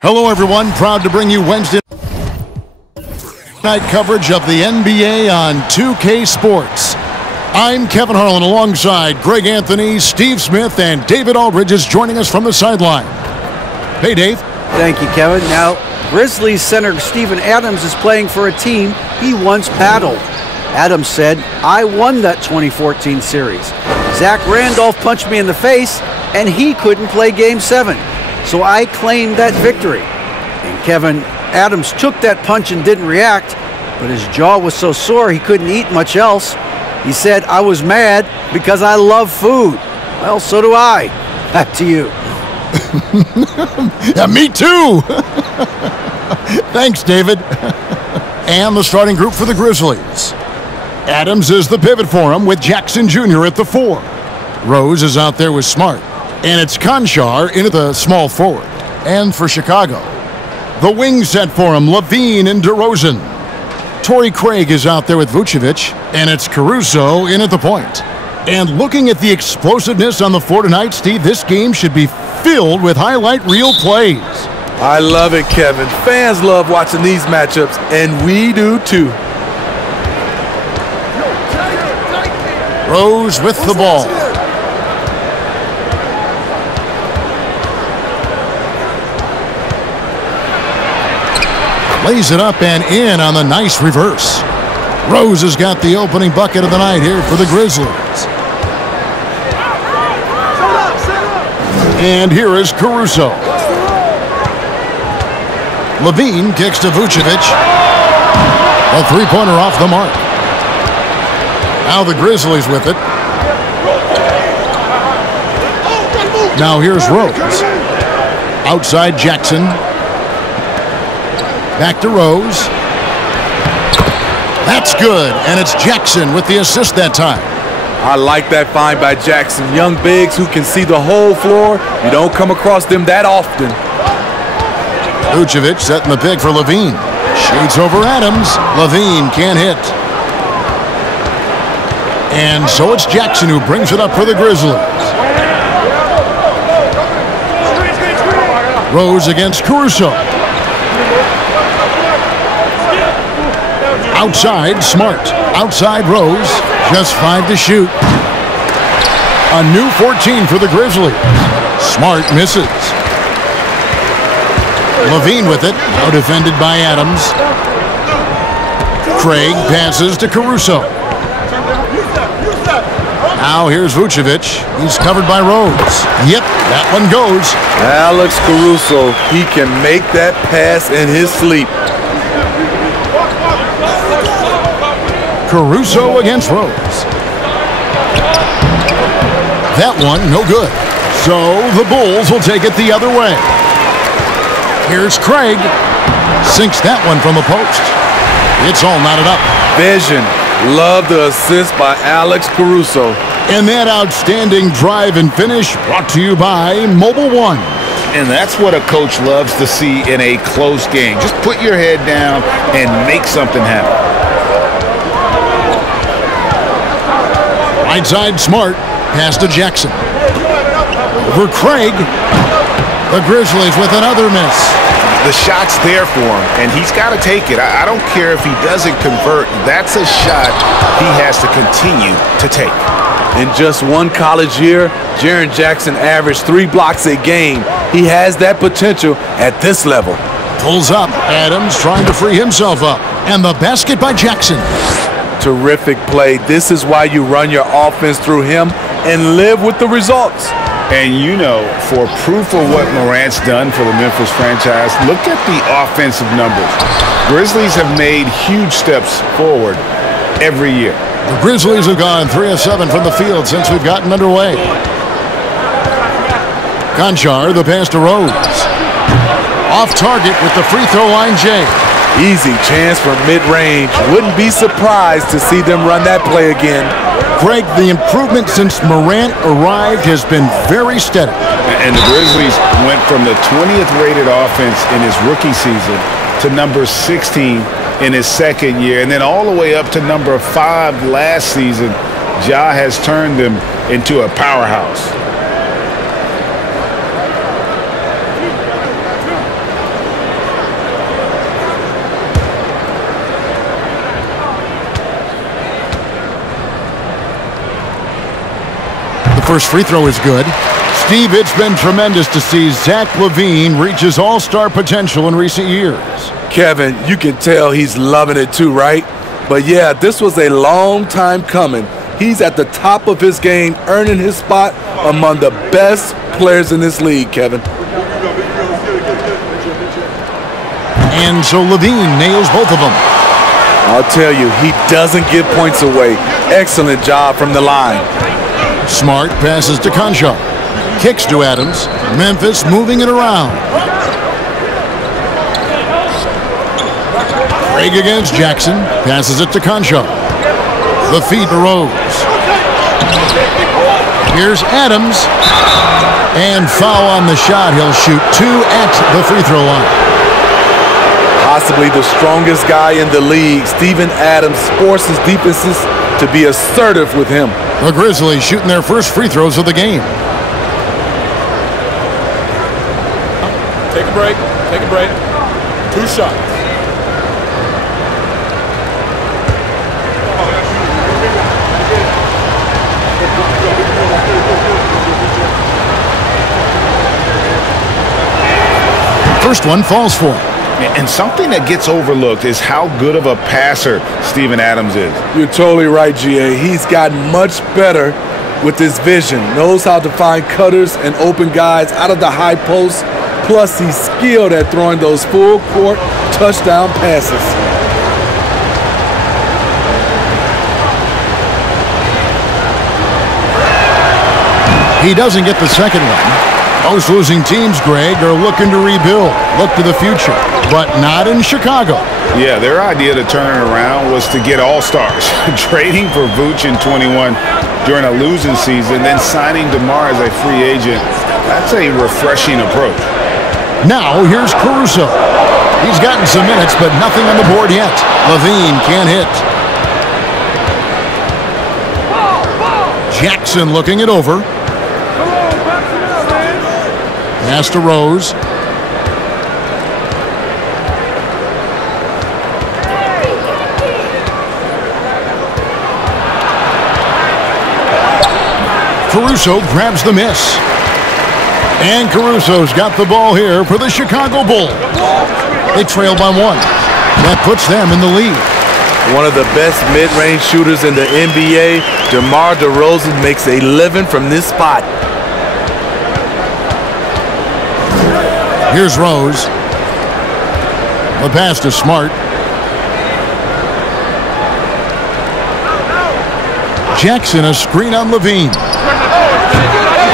Hello, everyone. Proud to bring you Wednesday night coverage of the NBA on 2K Sports. I'm Kevin Harlan alongside Greg Anthony, Steve Smith, and David Aldridge is joining us from the sideline. Hey, Dave. Thank you, Kevin. Now, Grizzlies center Steven Adams is playing for a team he once battled. Adams said, "I won that 2014 series. Zach Randolph punched me in the face, and he couldn't play Game 7. So I claimed that victory." And Kevin, Adams took that punch and didn't react, but his jaw was so sore he couldn't eat much else. He said, "I was mad because I love food." Well, so do I. Back to you. Yeah, me too. Thanks, David. And the starting group for the Grizzlies. Adams is the pivot for him with Jackson Jr. at the 4. Rose is out there with Smart. And it's Conchar in at the small forward. And for Chicago, the wing set for him, Levine and DeRozan. Torrey Craig is out there with Vucevic, and it's Caruso in at the point. And looking at the explosiveness on the floor tonight, Steve, this game should be filled with highlight reel plays. I love it, Kevin. Fans love watching these matchups, and we do too. Rose with the ball. Lays it up and in on the nice reverse. Rose has got the opening bucket of the night here for the Grizzlies. And here is Caruso. Levine kicks to Vucevic. A three-pointer off the mark. Now the Grizzlies with it. Now here's Rose. Outside Jackson. Back to Rose. That's good, and it's Jackson with the assist that time. I like that find by Jackson. Young bigs who can see the whole floor. You don't come across them that often. Vucevic setting the pick for Levine. Shoots over Adams. Levine can't hit. And so it's Jackson who brings it up for the Grizzlies. Rose against Caruso. Outside, Smart. Outside, Rose. Just 5 to shoot. A new 14 for the Grizzlies. Smart misses. Levine with it. Now defended by Adams. Craig passes to Caruso. Now here's Vucevic. He's covered by Rose. Yep, that one goes. Alex Caruso, he can make that pass in his sleep. Caruso against Rose. That one, no good. So the Bulls will take it the other way. Here's Craig. Sinks that one from the post. It's all knotted up. Vision. Love the assist by Alex Caruso. And that outstanding drive and finish brought to you by Mobile One. And that's what a coach loves to see in a close game. Just put your head down and make something happen. Right side, Smart. Pass to Jackson. Over Craig. The Grizzlies with another miss. The shot's there for him, and he's got to take it. I don't care if he doesn't convert. That's a shot he has to continue to take. In just one college year, Jaren Jackson averaged 3 blocks a game. He has that potential at this level. Pulls up. Adams trying to free himself up. And the basket by Jackson. Terrific play. This is why you run your offense through him and live with the results. And you know, for proof of what Morant's done for the Memphis franchise, look at the offensive numbers. Grizzlies have made huge steps forward every year. The Grizzlies have gone 3 of 7 from the field since we've gotten underway. Conchar, the pass to Rose. Off target with the free throw line, Jay. Easy chance from mid-range. Wouldn't be surprised to see them run that play again. Greg, the improvement since Morant arrived has been very steady. And the Grizzlies went from the 20th rated offense in his rookie season to number 16 in his second year, and then all the way up to number 5 last season. Ja has turned them into a powerhouse. First free throw is good. Steve, it's been tremendous to see Zach LaVine reach his all-star potential in recent years. Kevin, you can tell he's loving it too, right? But yeah, this was a long time coming. He's at the top of his game, earning his spot among the best players in this league, Kevin. And so LaVine nails both of them. I'll tell you, he doesn't give points away. Excellent job from the line. Smart passes to Concha. Kicks to Adams. Memphis moving it around. Craig against Jackson. Passes it to Concha. The feed to Rose. Here's Adams. And foul on the shot. He'll shoot 2 at the free throw line. Possibly the strongest guy in the league, Steven Adams forces defenses to be assertive with him. The Grizzlies shooting their first free throws of the game. Take a break. Take a break. 2 shots. First one falls for him. And something that gets overlooked is how good of a passer Steven Adams is. You're totally right, GA. He's gotten much better with his vision. Knows how to find cutters and open guys out of the high post. Plus, he's skilled at throwing those full court touchdown passes. He doesn't get the second one. Most losing teams, Greg, are looking to rebuild, look to the future, but not in Chicago. Yeah, their idea to turn it around was to get all-stars. Trading for Vooch in 21 during a losing season, then signing DeMar as a free agent. That's a refreshing approach. Now, here's Caruso. He's gotten some minutes, but nothing on the board yet. LaVine can't hit. Jackson looking it over. Pass to Rose. Caruso grabs the miss. And Caruso's got the ball here for the Chicago Bulls. They trail by 1. That puts them in the lead. One of the best mid-range shooters in the NBA, DeMar DeRozan makes a living from this spot. Here's Rose. The pass to Smart. Jackson, a screen on LaVine.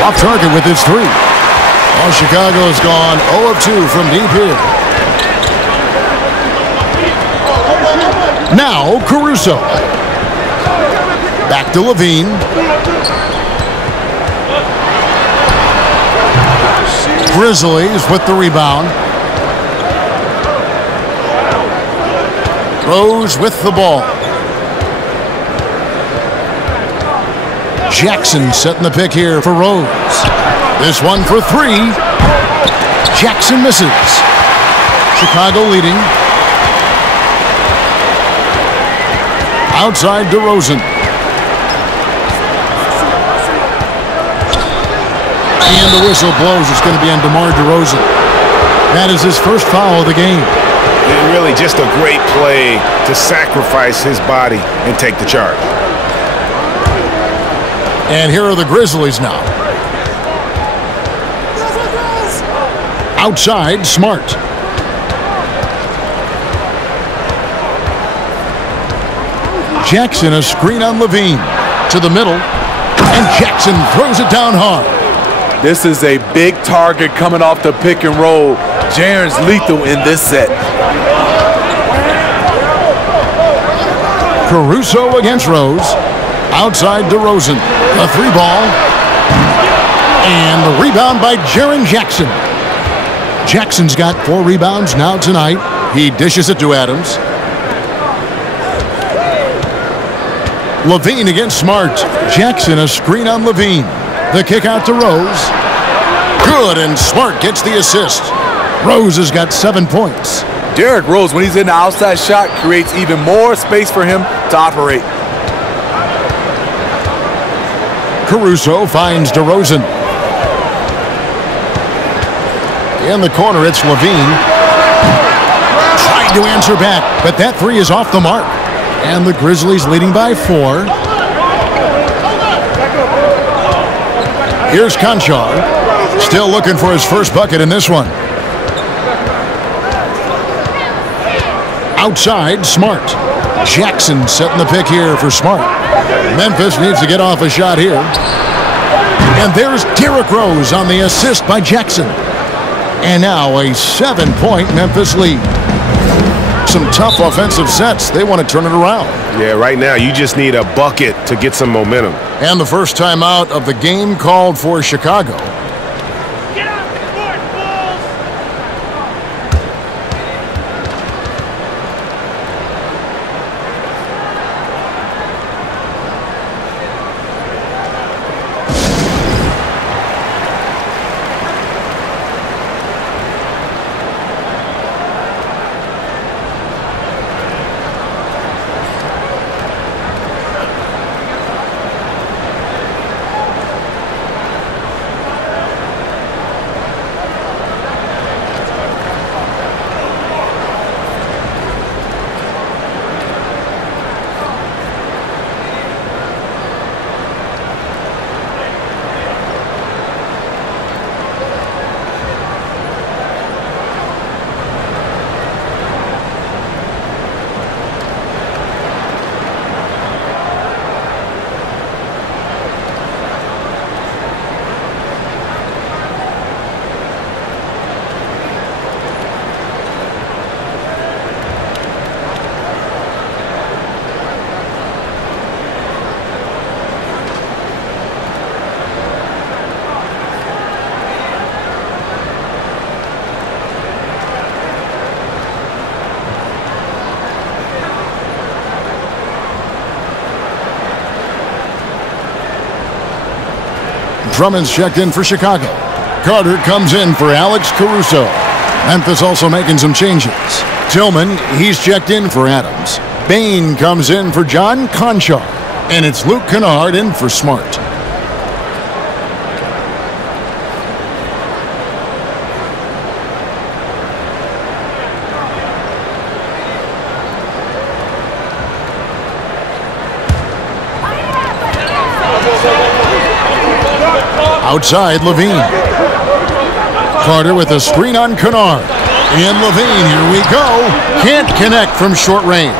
Off target with his 3. Oh, Chicago's gone 0 of 2 from deep here. Now Caruso. Back to LaVine. Grizzlies with the rebound. Rose with the ball. Jackson setting the pick here for Rose. This one for 3. Jackson misses. Chicago leading. Outside DeRozan. And the whistle blows. It's going to be on DeMar DeRozan. That is his first foul of the game. And really just a great play to sacrifice his body and take the charge. And here are the Grizzlies now. Outside, Smart. Jackson, a screen on LaVine. To the middle. And Jackson throws it down hard. This is a big target coming off the pick and roll. Jaren's lethal in this set. Caruso against Rose. Outside DeRozan. A 3-ball. And the rebound by Jaren Jackson. Jackson's got 4 rebounds now tonight. He dishes it to Adams. LaVine against Smart. Jackson, a screen on LaVine. The kick out to Rose. Good, and Smart gets the assist. Rose has got 7 points. Derrick Rose, when he's in the outside shot, creates even more space for him to operate. Caruso finds DeRozan. In the corner, it's Levine. Tried to answer back, but that three is off the mark. And the Grizzlies leading by 4. Here's Conchar. Still looking for his first bucket in this one. Outside, Smart. Jackson setting the pick here for Smart. Memphis needs to get off a shot here. And there's Derrick Rose on the assist by Jackson. And now a 7-point Memphis lead. Some tough offensive sets. They want to turn it around. Yeah, right now you just need a bucket to get some momentum. And the first timeout of the game called for Chicago. Drummond's checked in for Chicago. Carter comes in for Alex Caruso. Memphis also making some changes. Tillman, he's checked in for Adams. Bain comes in for John Conchar. And it's Luke Kennard in for Smart. Outside, Levine. Carter with a screen on Kennard. And Levine, here we go. Can't connect from short range.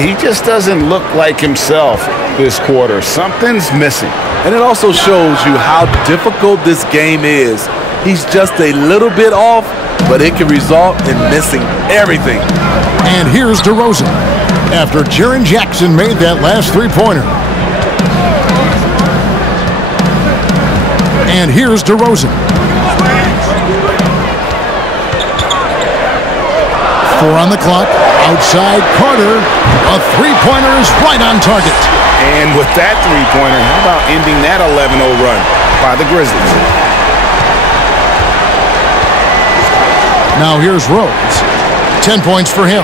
He just doesn't look like himself this quarter. Something's missing. And it also shows you how difficult this game is. He's just a little bit off, but it can result in missing everything. And here's DeRozan after Jaren Jackson made that last three-pointer. And here's DeRozan. 4 on the clock. Outside, Carter. A three-pointer is right on target. And with that three-pointer, how about ending that 11-0 run by the Grizzlies? Now here's Rose. 10 points for him.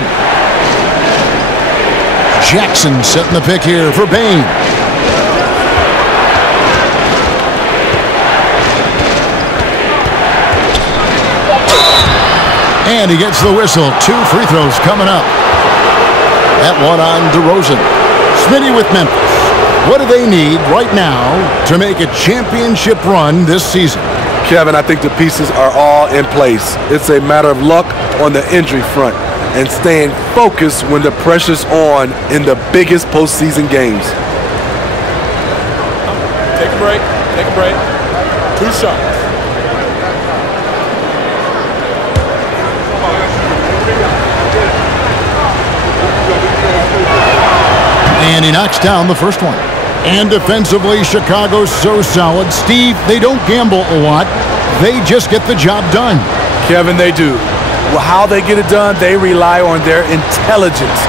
Jackson setting the pick here for Bain. And he gets the whistle. 2 free throws coming up. That one on DeRozan. Smitty with Memphis. What do they need right now to make a championship run this season? Kevin, I think the pieces are all in place. It's a matter of luck on the injury front and staying focused when the pressure's on in the biggest postseason games. Take a break. Take a break. 2 shots. And he knocks down the first one. And defensively, Chicago's so solid. Steve, they don't gamble a lot. They just get the job done. Kevin, they do. Well, how they get it done, they rely on their intelligence.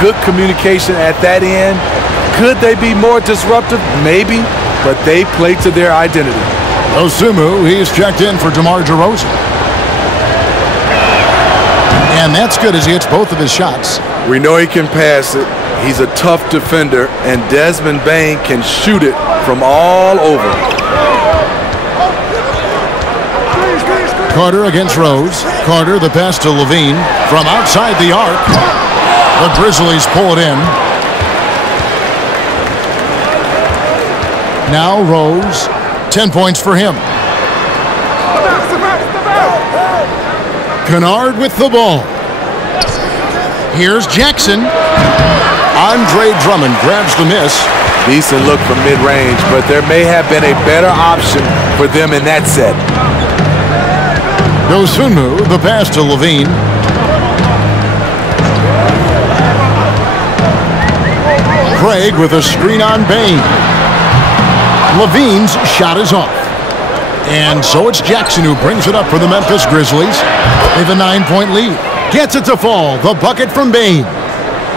Good communication at that end. Could they be more disruptive? Maybe, but they play to their identity. Osumu, he's checked in for DeMar DeRozan. And that's good as he hits both of his shots. We know he can pass it. He's a tough defender, and Desmond Bain can shoot it from all over. Carter against Rose. Carter, the pass to Levine from outside the arc. The Grizzlies pull it in. Now Rose, 10 points for him. Kennard with the ball. Here's Jackson. Andre Drummond grabs the miss. Decent look from mid-range, but there may have been a better option for them in that set. Dosunmu, the pass to Levine. Craig with a screen on Bain. Levine's shot is off. And so it's Jackson who brings it up for the Memphis Grizzlies. They have a 9-point lead. Gets it to fall. The bucket from Bain.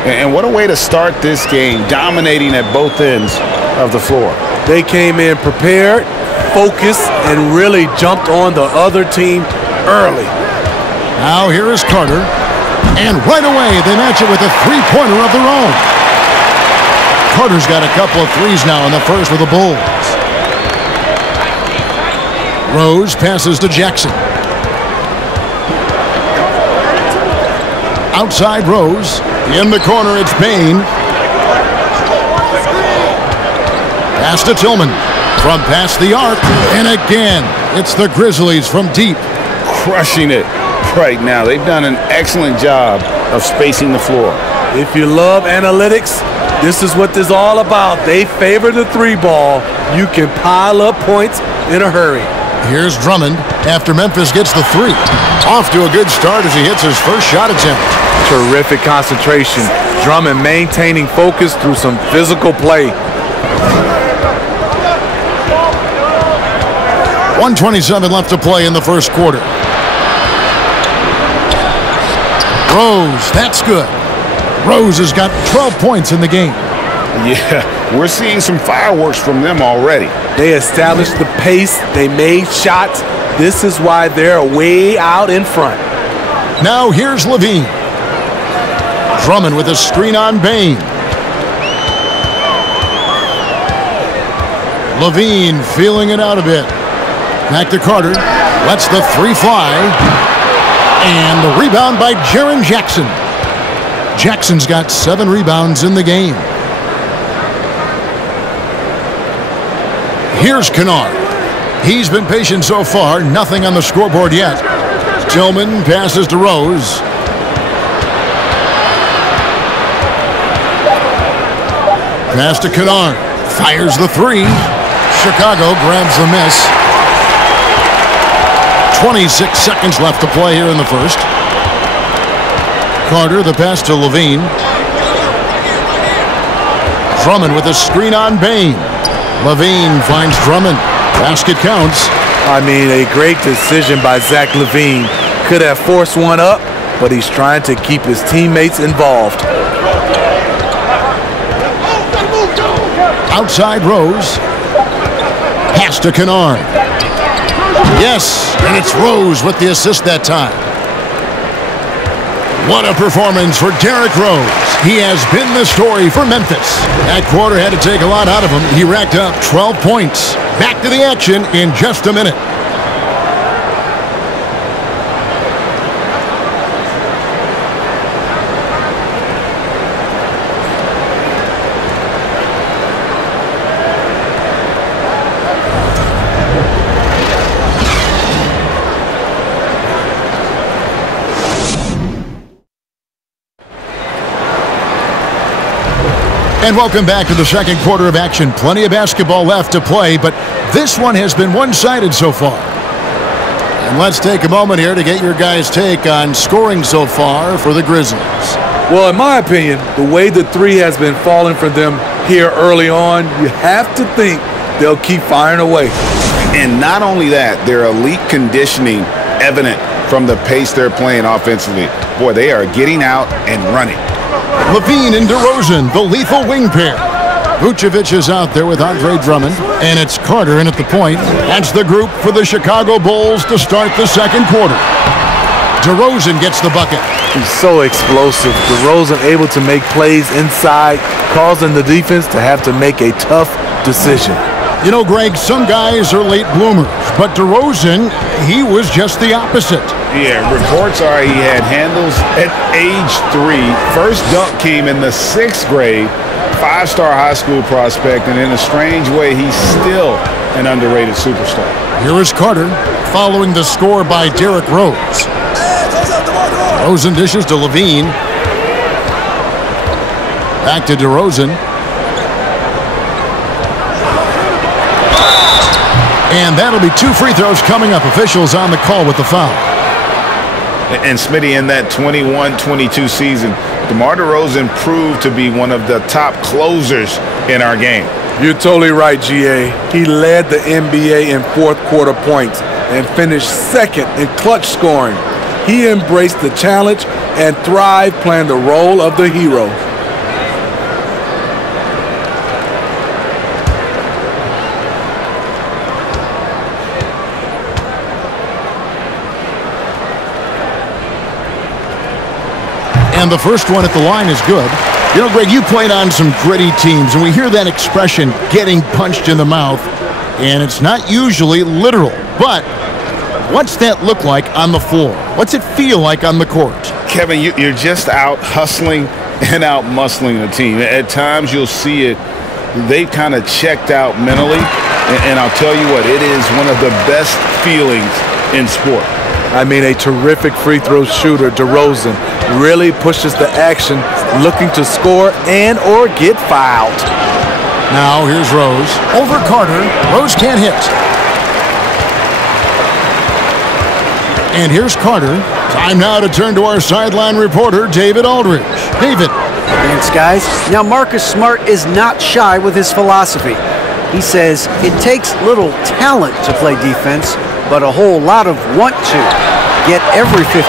And what a way to start this game, dominating at both ends of the floor. They came in prepared, focused, and really jumped on the other team early. Now here is Carter. And right away they match it with a three-pointer of their own. Carter's got a couple of threes now in the first for the Bulls. Rose passes to Jackson. Outside Rose. In the corner, it's Bain. Pass to Tillman. From past the arc. And again, it's the Grizzlies from deep. Crushing it right now. They've done an excellent job of spacing the floor. If you love analytics, this is what this is all about. They favor the three ball. You can pile up points in a hurry. Here's Drummond after Memphis gets the three. Off to a good start as he hits his first shot attempt. Terrific concentration. Drummond maintaining focus through some physical play. 1:27 left to play in the first quarter. Rose, that's good. Rose has got 12 points in the game. Yeah, we're seeing some fireworks from them already. They established the pace. They made shots. This is why they're way out in front. Now here's Levine. Drummond with a screen on Bain. Levine feeling it out a bit. Back to Carter. Lets the three fly. And the rebound by Jaren Jackson. Jackson's got 7 rebounds in the game. Here's Kennard. He's been patient so far. Nothing on the scoreboard yet. Tillman passes to Rose. Pass to Kennard. Fires the three. Chicago grabs the miss. 26 seconds left to play here in the first. Carter, the pass to Levine. Drummond with a screen on Bain. Levine finds Drummond. Basket counts. I mean, a great decision by Zach LaVine. Could have forced one up, but he's trying to keep his teammates involved. Outside Rose. Pass to Kennard. Yes, and it's Rose with the assist that time. What a performance for Derrick Rose. He has been the story for Memphis. That quarter had to take a lot out of him. He racked up 12 points. Back to the action in just a minute. And welcome back to the second quarter of action. Plenty of basketball left to play, but this one has been one-sided so far. And let's take a moment here to get your guys' take on scoring so far for the Grizzlies. Well, in my opinion, the way the three has been falling for them here early on, you have to think they'll keep firing away. And not only that, their elite conditioning evident from the pace they're playing offensively. Boy, they are getting out and running. Levine and DeRozan, the lethal wing pair. Vucevic is out there with Andre Drummond, and it's Carter in at the point. That's the group for the Chicago Bulls to start the second quarter. DeRozan gets the bucket. He's so explosive. DeRozan able to make plays inside, causing the defense to have to make a tough decision. You know, Greg, some guys are late bloomers, but DeRozan, he was just the opposite. Yeah, reports are he had handles at age 3. First dunk came in the 6th grade. 5-star high school prospect, and in a strange way, he's still an underrated superstar. Here is Carter, following the score by Derrick Rose. DeRozan dishes to Levine. Back to DeRozan. And that'll be 2 free throws coming up. Officials on the call with the foul. And Smitty, in that 21-22 season, DeMar DeRozan proved to be one of the top closers in our game. You're totally right, GA. He led the NBA in fourth quarter points and finished second in clutch scoring. He embraced the challenge and thrived playing the role of the hero. And the first one at the line is good. You know, Greg, you played on some gritty teams, and we hear that expression, getting punched in the mouth, and it's not usually literal. But what's that look like on the floor? What's it feel like on the court? Kevin, you're just out hustling and out muscling the team. At times you'll see it, they've kind of checked out mentally, and I'll tell you what, it is one of the best feelings in sport. I mean, a terrific free throw shooter, DeRozan, really pushes the action, looking to score and or get fouled. Now here's Rose. Over Carter. Rose can't hit. And here's Carter. Time now to turn to our sideline reporter, David Aldridge. David. Thanks, guys. Now, Marcus Smart is not shy with his philosophy. He says it takes little talent to play defense, but a whole lot of want to. Get every 50-50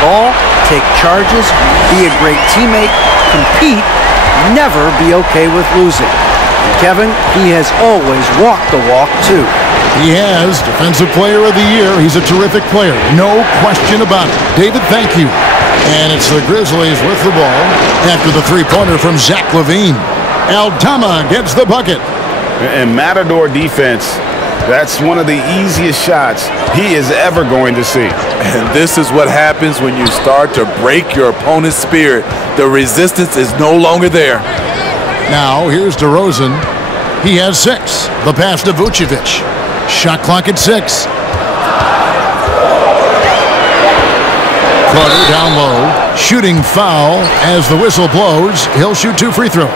ball, take charges, be a great teammate, compete, never be okay with losing. And Kevin, he has always walked the walk, too. He has. Defensive Player of the Year. He's a terrific player. No question about it. David, thank you. And it's the Grizzlies with the ball after the three-pointer from Zach LaVine. Aldama gets the bucket. And Matador defense, that's one of the easiest shots he is ever going to see. And this is what happens when you start to break your opponent's spirit. The resistance is no longer there. Now, here's DeRozan. He has 6. The pass to Vucevic. Shot clock at 6. Carter down low. Shooting foul as the whistle blows. He'll shoot 2 free throws.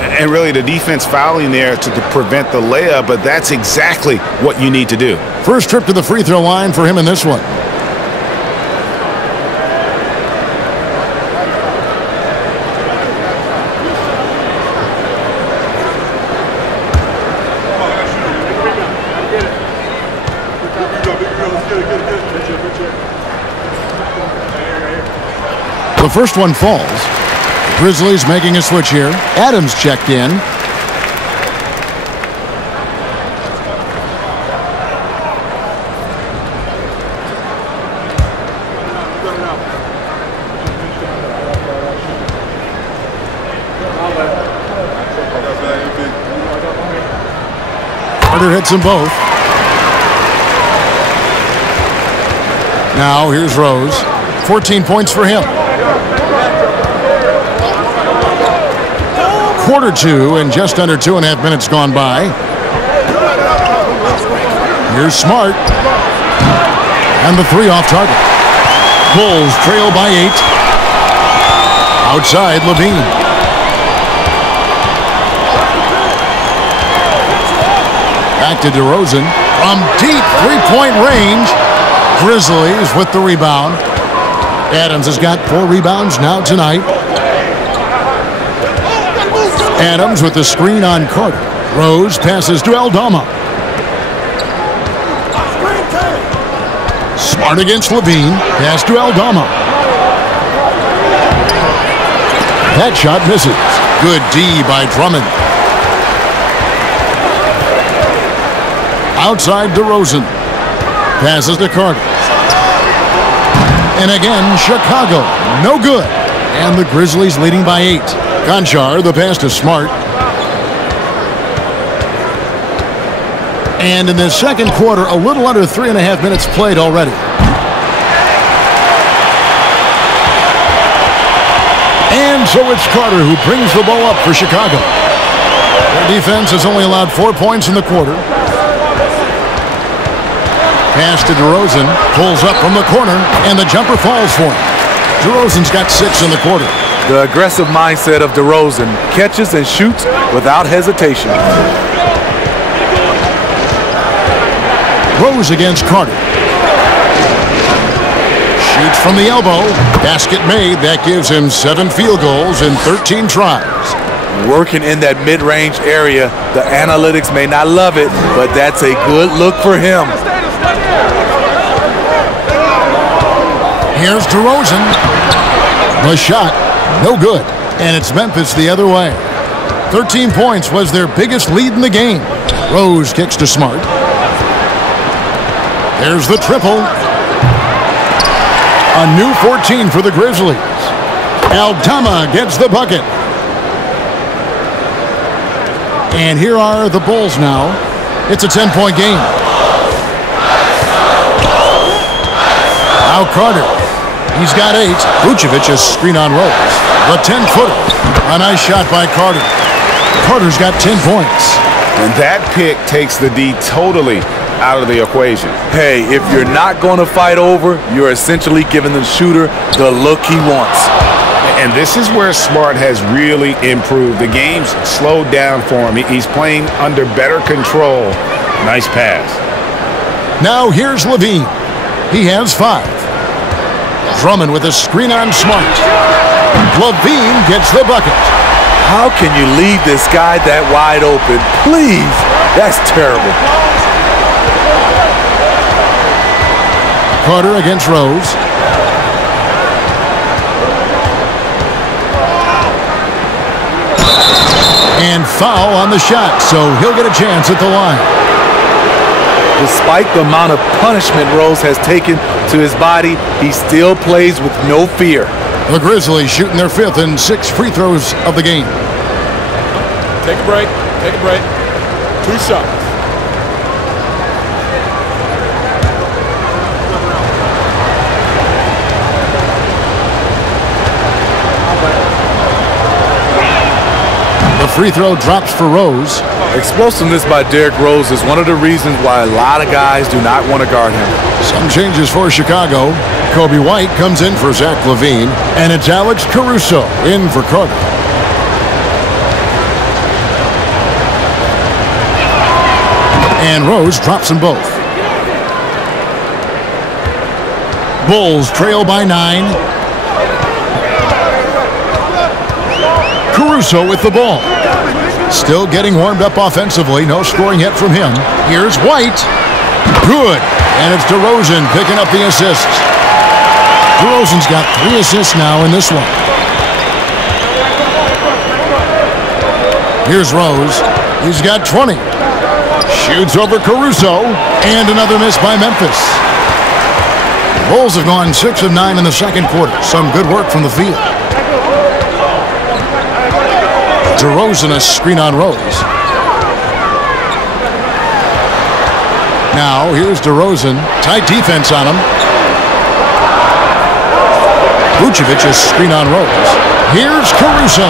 And really, the defense fouling there to prevent the layup, but that's exactly what you need to do. First trip to the free throw line for him in this one. The first one falls. Grizzlies making a switch here. Adams checked in. Carter hits them both. Now here's Rose. 14 points for him. Quarter 2 and just under 2.5 minutes gone by. Here's Smart. And the 3 off target. Bulls trail by 8. Outside, LaVine. Back to DeRozan. From deep three-point range. Grizzlies with the rebound. Adams has got 4 rebounds now tonight. Adams with the screen on Carter. Rose passes to Aldama. Smart against LaVine. Pass to Aldama. That shot misses. Good D by Drummond. Outside DeRozan. Passes to Carter. And again, Chicago. No good. And the Grizzlies leading by 8. Conchar, the pass to Smart. And in the second quarter, a little under 3.5 minutes played already. And so it's Carter who brings the ball up for Chicago. Their defense has only allowed 4 points in the quarter. Pass to DeRozan, pulls up from the corner, and the jumper falls for him. DeRozan's got 6 in the quarter. The aggressive mindset of DeRozan, catches and shoots without hesitation. Rose against Carter. Shoots from the elbow. Basket made. That gives him 7 field goals in 13 tries. Working in that mid-range area. The analytics may not love it, but that's a good look for him. Here's DeRozan. The shot, no good. And it's Memphis the other way. 13 points was their biggest lead in the game. Rose kicks to Smart. There's the triple. A new 14 for the Grizzlies. Aldama gets the bucket. And here are the Bulls now. It's a 10-point game. Now Carter. He's got 8. Vucevic is screen on Rose. The 10-footer. A nice shot by Carter. Carter's got 10 points. And that pick takes the D totally out of the equation. Hey, if you're not going to fight over, you're essentially giving the shooter the look he wants. And this is where Smart has really improved. The game's slowed down for him. He's playing under better control. Nice pass. Now here's Levine. He has 5. Drummond with a screen on Smart. Levine gets the bucket. How can you leave this guy that wide open? Please, that's terrible. Carter against Rose. And foul on the shot, so he'll get a chance at the line. Despite the amount of punishment Rose has taken to his body, he still plays with no fear. The Grizzlies shooting their 5th and 6th free throws of the game. Take a break. Take a break. 2 shots. The free throw drops for Rose. Explosiveness by Derrick Rose is one of the reasons why a lot of guys do not want to guard him. Some changes for Chicago. Kobe White comes in for Zach LaVine, and it's Alex Caruso in for Carter. And Rose drops them both. Bulls trail by 9. Caruso with the ball. Still getting warmed up offensively. No scoring yet from him. Here's White. Good. And it's DeRozan picking up the assists. DeRozan's got 3 assists now in this one. Here's Rose. He's got 20. Shoots over Caruso. And another miss by Memphis. Bulls have gone 6 of 9 in the second quarter. Some good work from the field. DeRozan a screen on Rose. Now here's DeRozan. Tight defense on him. Vucevic a screen on Rose. Here's Caruso.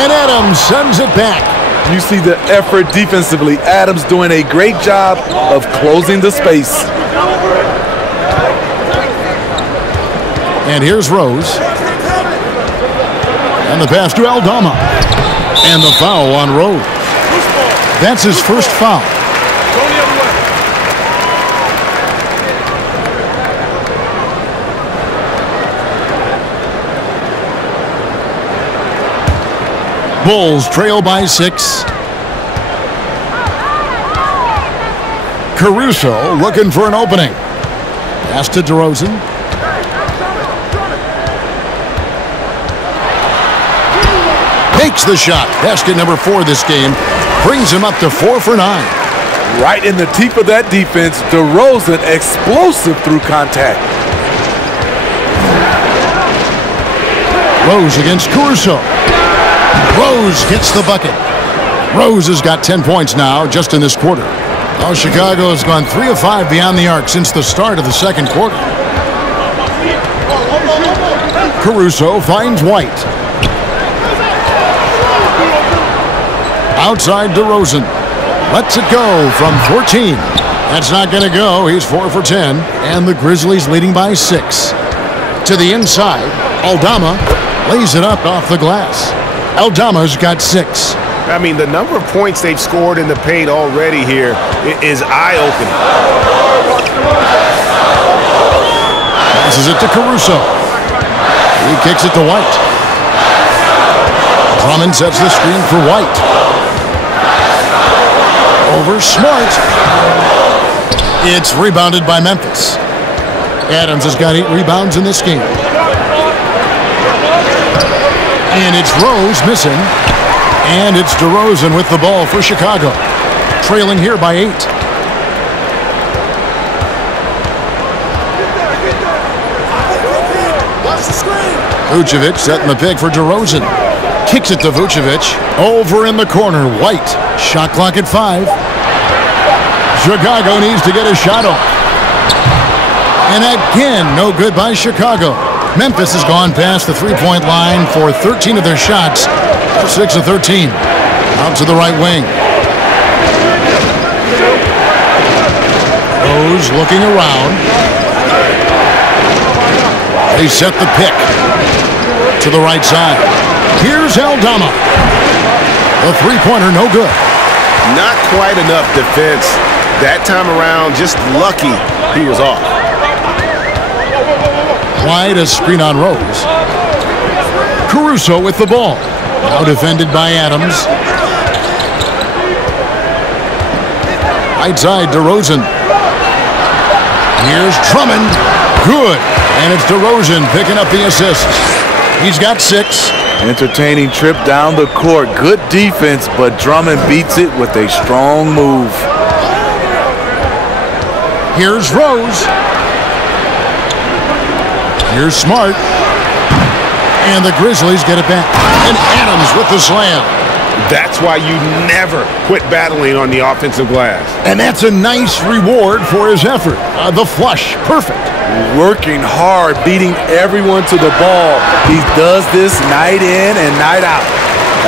And Adams sends it back. You see the effort defensively. Adams doing a great job of closing the space. And here's Rose. And the pass to Aldama. And the foul on Rose. That's his first foul. Bulls trail by 6. Caruso looking for an opening. Pass to DeRozan. Takes the shot. Basket number 4 this game. Brings him up to 4 for 9. Right in the teeth of that defense. DeRozan explosive through contact. Rose against Caruso. Rose gets the bucket. Rose has got 10 points now just in this quarter. Oh, Chicago has gone 3 of 5 beyond the arc since the start of the second quarter. Caruso finds White. Outside DeRozan. Lets it go from 14. That's not going to go. He's 4 for 10. And the Grizzlies leading by 6. To the inside. Aldama lays it up off the glass. Aldama's got 6. I mean, the number of points they've scored in the paint already here is eye-opening. Passes it to Caruso. He kicks it to White. Drummond sets the screen for White. Over Smart. It's rebounded by Memphis. Adams has got 8 rebounds in this game. And it's Rose missing. And it's DeRozan with the ball for Chicago. Trailing here by 8. Vucevic setting the pick for DeRozan. Kicks it to Vucevic. Over in the corner, White. Shot clock at 5. Chicago needs to get a shot off. And again, no good by Chicago. Memphis has gone past the three-point line for 13 of their shots. 6 of 13. Out to the right wing. Rose looking around. They set the pick to the right side. Here's Aldama. The three-pointer, no good. Not quite enough defense. That time around, just lucky he was off. Wide a screen on Rose. Caruso with the ball. Now defended by Adams. Right side, DeRozan. Here's Drummond. Good. And it's DeRozan picking up the assist. He's got 6. Entertaining trip down the court. Good defense, but Drummond beats it with a strong move. Here's Rose. Here's Smart. And the Grizzlies get it back. And Adams with the slam. That's why you never quit battling on the offensive glass. And that's a nice reward for his effort. The flush, perfect. Working hard, beating everyone to the ball. He does this night in and night out.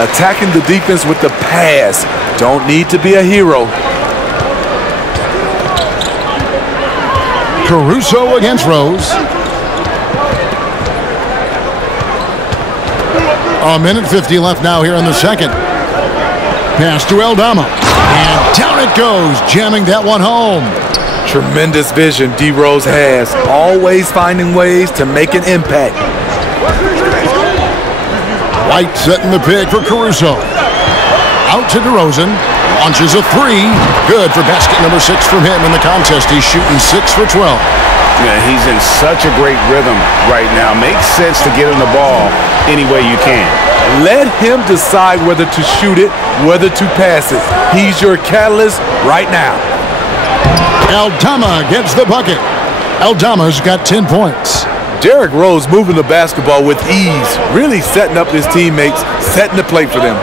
Attacking the defense with the pass. Don't need to be a hero. Caruso against Rose. A minute 50 left now here in the second. Pass to Aldama. And down it goes, jamming that one home. Tremendous vision D-Rose has. Always finding ways to make an impact. White setting the pick for Caruso. Out to DeRozan. Launches a 3. Good for basket number 6 from him in the contest. He's shooting 6 for 12. Yeah, he's in such a great rhythm right now. Makes sense to get him the ball any way you can. Let him decide whether to shoot it, whether to pass it. He's your catalyst right now. Aldama gets the bucket. Aldama's got 10 points. Derrick Rose moving the basketball with ease, really setting up his teammates, setting the plate for them.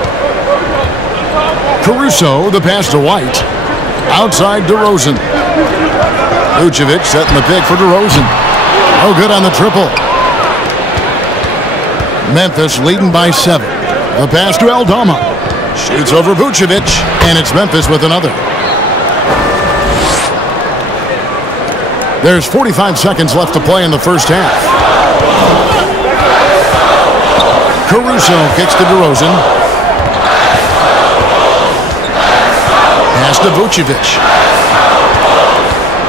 Caruso, the pass to White. Outside DeRozan. Vucevic setting the pick for DeRozan. No good on the triple. Memphis leading by 7. The pass to Aldama. Shoots over Vucevic, and it's Memphis with another. There's 45 seconds left to play in the first half. Caruso kicks to DeRozan. Pass to Vucevic.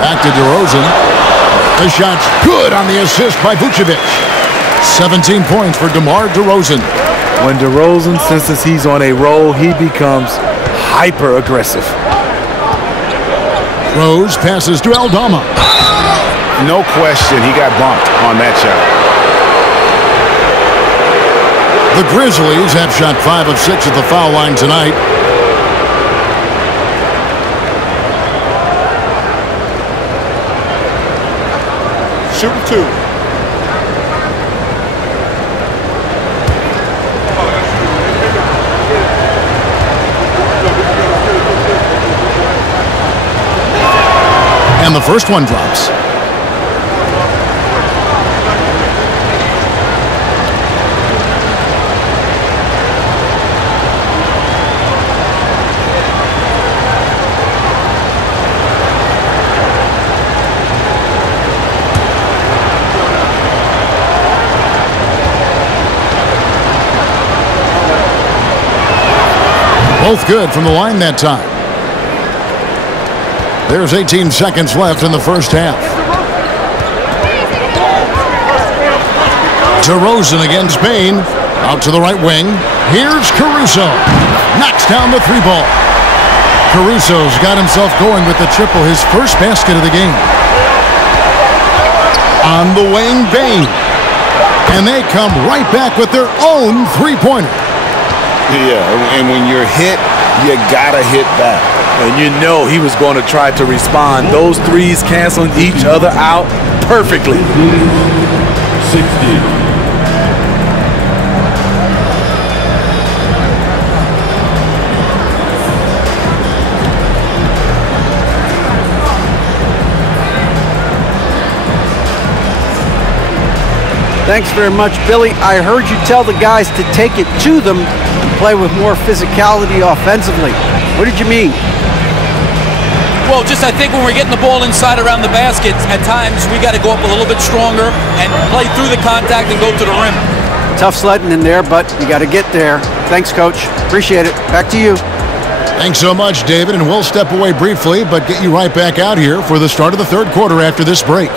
Back to DeRozan. The shot's good on the assist by Vucevic. 17 points for DeMar DeRozan. When DeRozan senses he's on a roll, he becomes hyper-aggressive. Rose passes to Aldama. No question, he got bumped on that shot. The Grizzlies have shot 5 of 6 at the foul line tonight. Shooting 2. And the first one drops. Both good from the line that time. There's 18 seconds left in the first half. DeRozan against Bain. Out to the right wing. Here's Caruso. Knocks down the three ball. Caruso's got himself going with the triple, his first basket of the game. On the wing, Bain. And they come right back with their own three-pointer. Yeah, and when you're hit, you gotta hit back. And you know he was going to try to respond. Those threes canceling each other out perfectly. 60. Thanks very much, Billy. I heard you tell the guys to take it to them and play with more physicality offensively. What did you mean? Well, just I think when we're getting the ball inside around the basket, at times we got to go up a little bit stronger and play through the contact and go to the rim. Tough sledding in there, but you got to get there. Thanks, Coach. Appreciate it. Back to you. Thanks so much, David, and we'll step away briefly, but get you right back out here for the start of the third quarter after this break.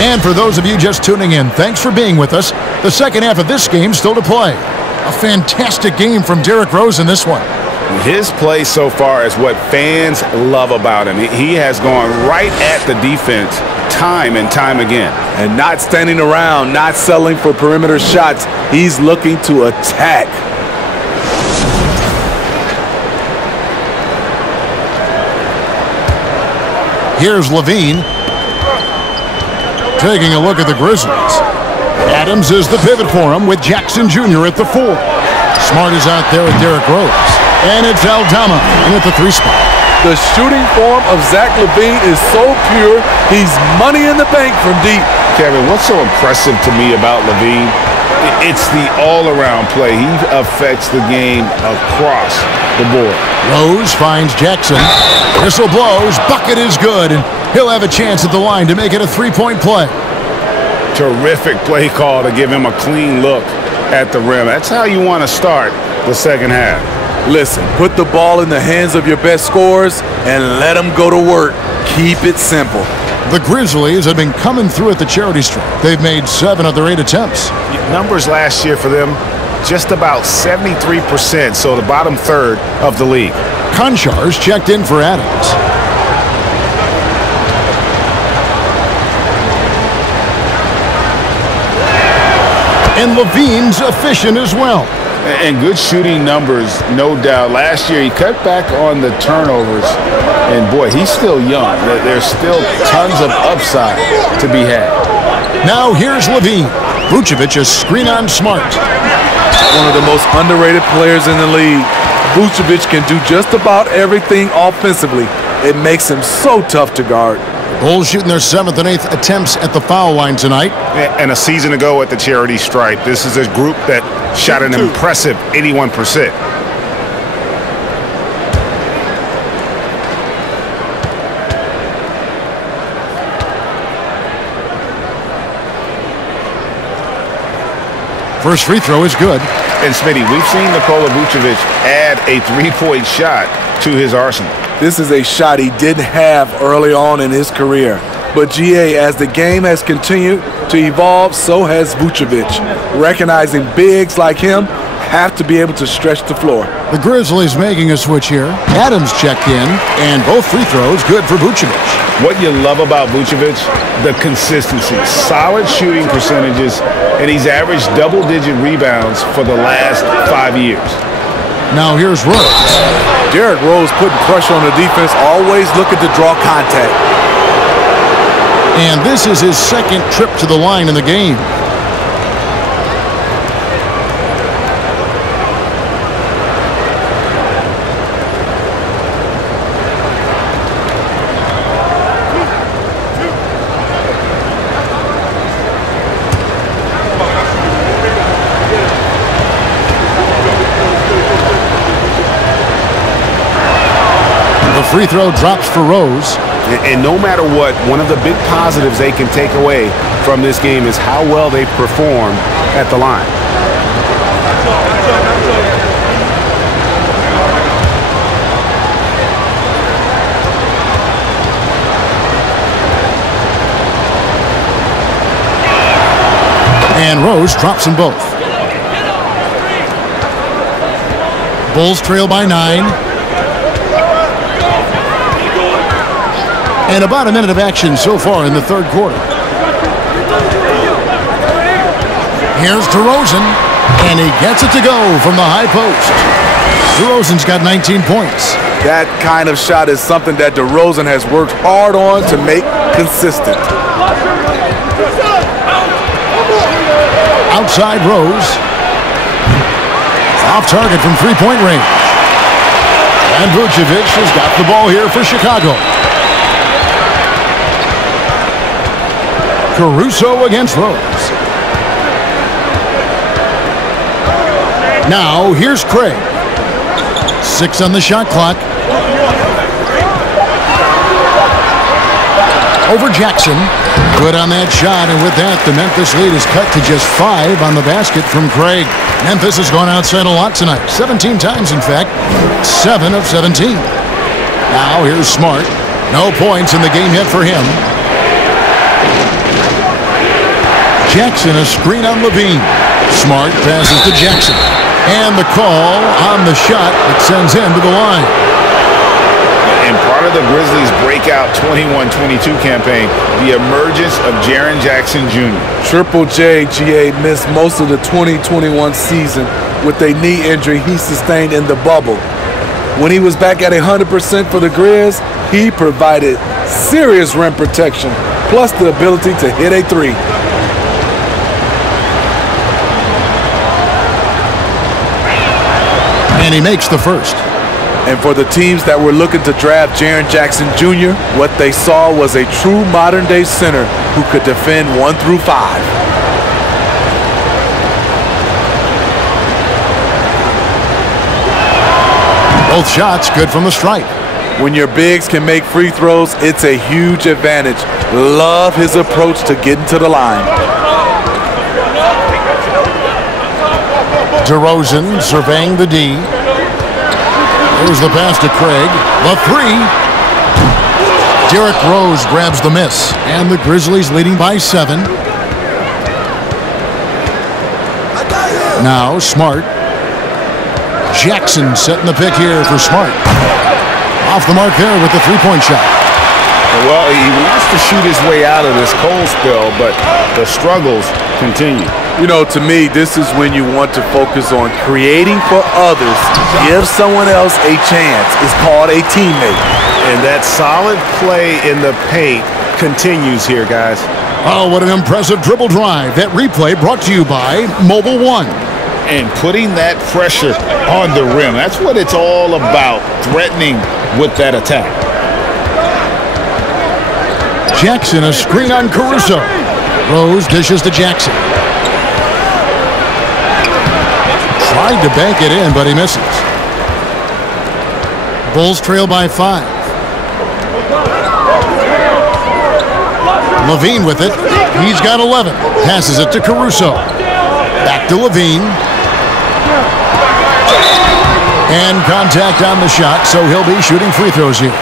And for those of you just tuning in, thanks for being with us. The second half of this game still to play. A fantastic game from Derrick Rose in this one. His play so far is what fans love about him. He has gone right at the defense time and time again. And not standing around, not settling for perimeter shots. He's looking to attack. Here's Levine. Taking a look at the Grizzlies. Adams is the pivot for him with Jackson Jr. at the 4. Smart is out there with Derrick Rose. And it's Aldama in at the 3 spot. The shooting form of Zach LaVine is so pure, he's money in the bank from deep. Kevin, what's so impressive to me about LaVine? It's the all-around play. He affects the game across the board. Rose finds Jackson. Whistle blows. Bucket is good. And he'll have a chance at the line to make it a three-point play. Terrific play call to give him a clean look at the rim. That's how you want to start the second half. Listen, put the ball in the hands of your best scorers and let them go to work. Keep it simple. The Grizzlies have been coming through at the charity stripe. They've made 7 of their 8 attempts. Numbers last year for them, just about 73%, so the bottom third of the league. Konchar's checked in for Adams. And Levine's efficient as well. And good shooting numbers, no doubt. Last year, he cut back on the turnovers. And, boy, he's still young. There's still tons of upside to be had. Now here's Levine. Vucevic is screen on Smart. One of the most underrated players in the league. Vucevic can do just about everything offensively. It makes him so tough to guard. Bulls shooting their 7th and 8th attempts at the foul line tonight. And a season ago at the charity stripe, this is a group that shot an impressive 81%. First free throw is good. And Smitty, we've seen Nikola Vucevic add a three-point shot to his arsenal. This is a shot he didn't have early on in his career, But GA, as the game has continued to evolve, so has Vucevic. Recognizing bigs like him have to be able to stretch the floor. The Grizzlies making a switch here. Adams checked in, and both free throws good for Vucevic. What you love about Vucevic, the consistency, solid shooting percentages, and he's averaged double-digit rebounds for the last 5 years. Now here's Rose. Derrick Rose putting pressure on the defense, always looking to draw contact. And this is his second trip to the line in the game. Free throw drops for Rose. And no matter what, one of the big positives they can take away from this game is how well they perform at the line. And Rose drops them both. Bulls trail by 9. And about a minute of action so far in the third quarter. Here's DeRozan, and he gets it to go from the high post. DeRozan's got 19 points. That kind of shot is something that DeRozan has worked hard on to make consistent. Outside Rose. Off target from three-point range. And Vucevic has got the ball here for Chicago. Caruso against Rose. Now here's Craig. 6 on the shot clock. Over Jackson. Good on that shot, and with that, the Memphis lead is cut to just 5 on the basket from Craig. Memphis has gone outside a lot tonight. 17 times, in fact. 7 of 17. Now here's Smart. No points in the game yet for him. Jackson, a screen on Levine. Smart passes to Jackson. And the call on the shot that sends him to the line. And part of the Grizzlies' breakout 21-22 campaign, the emergence of Jaren Jackson Jr. Triple J, GA, missed most of the 2021 season with a knee injury he sustained in the bubble. When he was back at 100% for the Grizz, he provided serious rim protection, plus the ability to hit a three. And he makes the first. And for the teams that were looking to draft Jaren Jackson Jr., what they saw was a true modern-day center who could defend 1 through 5. Both shots good from the stripe. When your bigs can make free throws, it's a huge advantage. Love his approach to getting to the line. DeRozan surveying the D. There's the pass to Craig. The 3. Derrick Rose grabs the miss. And the Grizzlies leading by 7. Now Smart. Jackson setting the pick here for Smart. Off the mark there with the three-point shot. Well, he wants to shoot his way out of this cold spell, but the struggles continue. You know, to me, this is when you want to focus on creating for others. Give someone else a chance. It's called a teammate. And that solid play in the paint continues here, guys. Oh, what an impressive dribble drive. That replay brought to you by Mobile One. And putting that pressure on the rim. That's what it's all about, threatening with that attack. Jackson, a screen on Caruso. Rose dishes to Jackson. Tried to bank it in, but he misses. Bulls trail by 5. Levine with it. He's got 11. Passes it to Caruso. Back to Levine. And contact on the shot, so he'll be shooting free throws here.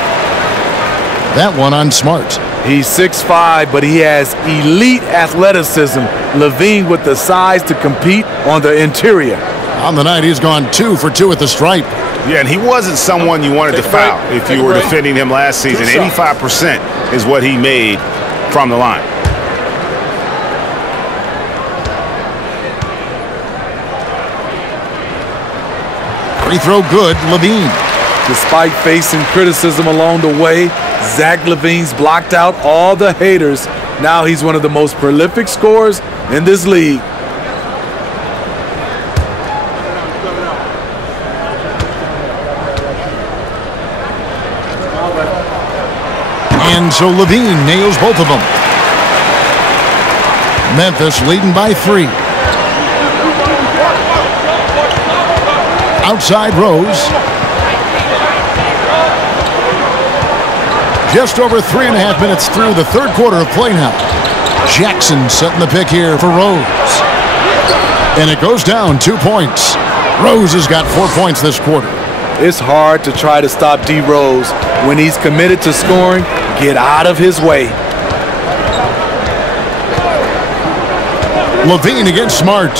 That one on Smart. He's 6'5", but he has elite athleticism. Levine with the size to compete on the interior. On the night, he's gone 2 for 2 at the stripe. Yeah, and he wasn't someone you wanted to foul if you were defending him last season. 85% is what he made from the line. Free throw good, Levine. Despite facing criticism along the way, Zach LaVine's blocked out all the haters. Now he's one of the most prolific scorers in this league. And so Levine nails both of them. Memphis leading by 3. Outside Rose. Just over 3.5 minutes through the third quarter of play now. Jackson setting the pick here for Rose. And it goes down 2 points. Rose has got 4 points this quarter. It's hard to try to stop D. Rose. When he's committed to scoring, get out of his way. Levine against Smart.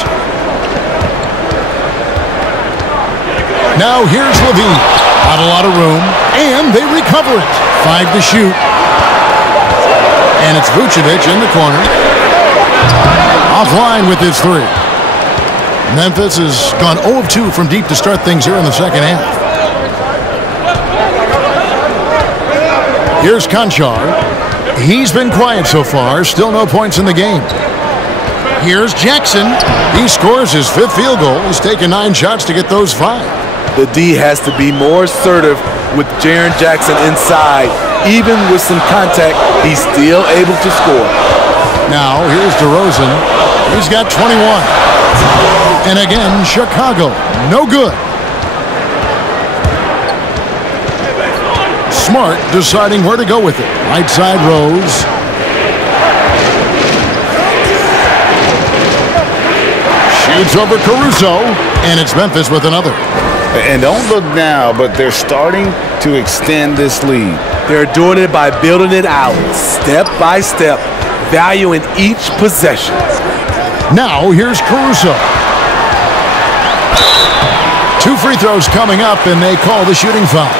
Now here's Levine. Not a lot of room. And they recover it. 5 to shoot. And it's Vucevic in the corner. Offline with his 3. Memphis has gone 0 of 2 from deep to start things here in the second half. Here's Conchar. He's been quiet so far. Still no points in the game. Here's Jackson. He scores his 5th field goal. He's taken 9 shots to get those 5. The D has to be more assertive with Jaren Jackson inside. Even with some contact, he's still able to score. Now, here's DeRozan. He's got 21. And again, Chicago. No good. Smart deciding where to go with it. Right side Rose. Shoots over Caruso. And it's Memphis with another. And don't look now, but they're starting to extend this lead. They're doing it by building it out, step by step, valuing each possession. Now, here's Caruso. 2 free throws coming up, and they call the shooting foul.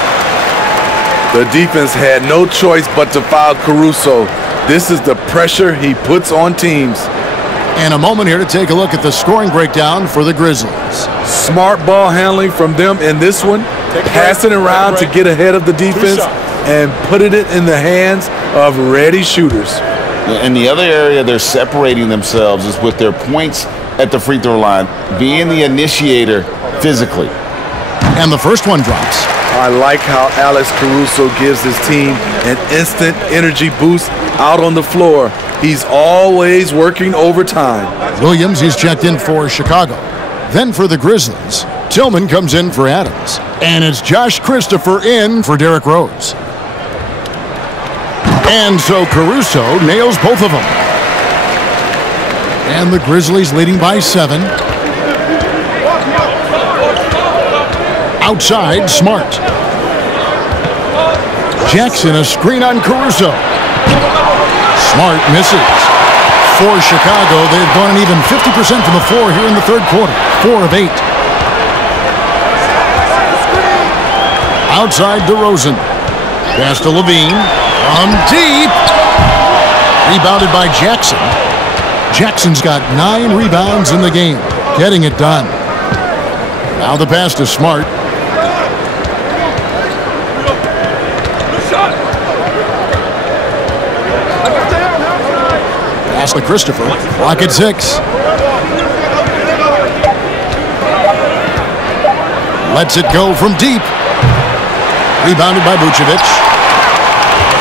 The defense had no choice but to foul Caruso. This is the pressure he puts on teams. And a moment here to take a look at the scoring breakdown for the Grizzlies. Smart ball handling from them in this one, passing around to get ahead of the defense and putting it in the hands of ready shooters. And the other area they're separating themselves is with their points at the free throw line, being the initiator physically. And the first one drops. I like how Alex Caruso gives his team an instant energy boost out on the floor. He's always working overtime. Williams is checked in for Chicago. Then for the Grizzlies, Tillman comes in for Adams. And it's Josh Christopher in for Derrick Rose. And so Caruso nails both of them. And the Grizzlies leading by 7. Outside, Smart. Jackson, a screen on Caruso. Smart misses. For Chicago, they've gone an even 50% from the floor here in the third quarter. 4 of 8. Outside, DeRozan. Pass to Levine. From deep. Rebounded by Jackson. Jackson's got 9 rebounds in the game. Getting it done. Now the pass to Smart. Pass to Christopher. Clock at 6. Lets it go from deep. Rebounded by Vucevic.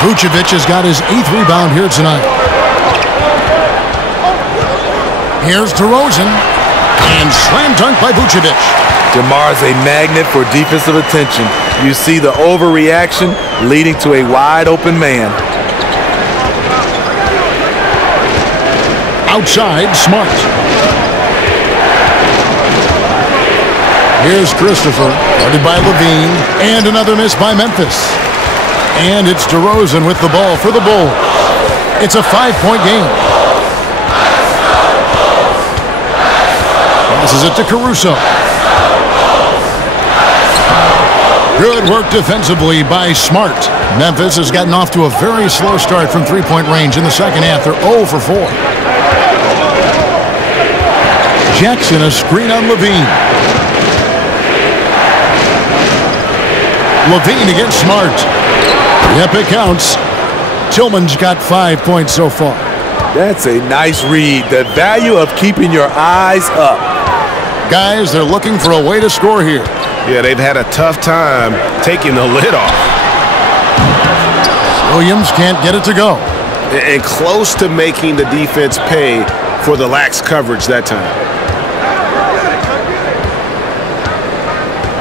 Vucevic has got his 8th rebound here tonight. Here's DeRozan. And slam dunk by Vucevic. DeMar's a magnet for defensive attention. You see the overreaction leading to a wide open man. Outside, Smart. Here's Christopher, guarded by Levine, and another miss by Memphis. And it's DeRozan with the ball for the Bulls. It's a 5-point game. Passes it to Caruso. Good work defensively by Smart. Memphis has gotten off to a very slow start from three-point range in the second half. They're 0 for 4. Jackson, a screen on Levine. Levine against Smart. Yep, it counts. Tillman's got 5 points so far. That's a nice read. The value of keeping your eyes up. Guys, they're looking for a way to score here. Yeah, they've had a tough time taking the lid off. Williams can't get it to go. And close to making the defense pay for the lax coverage that time.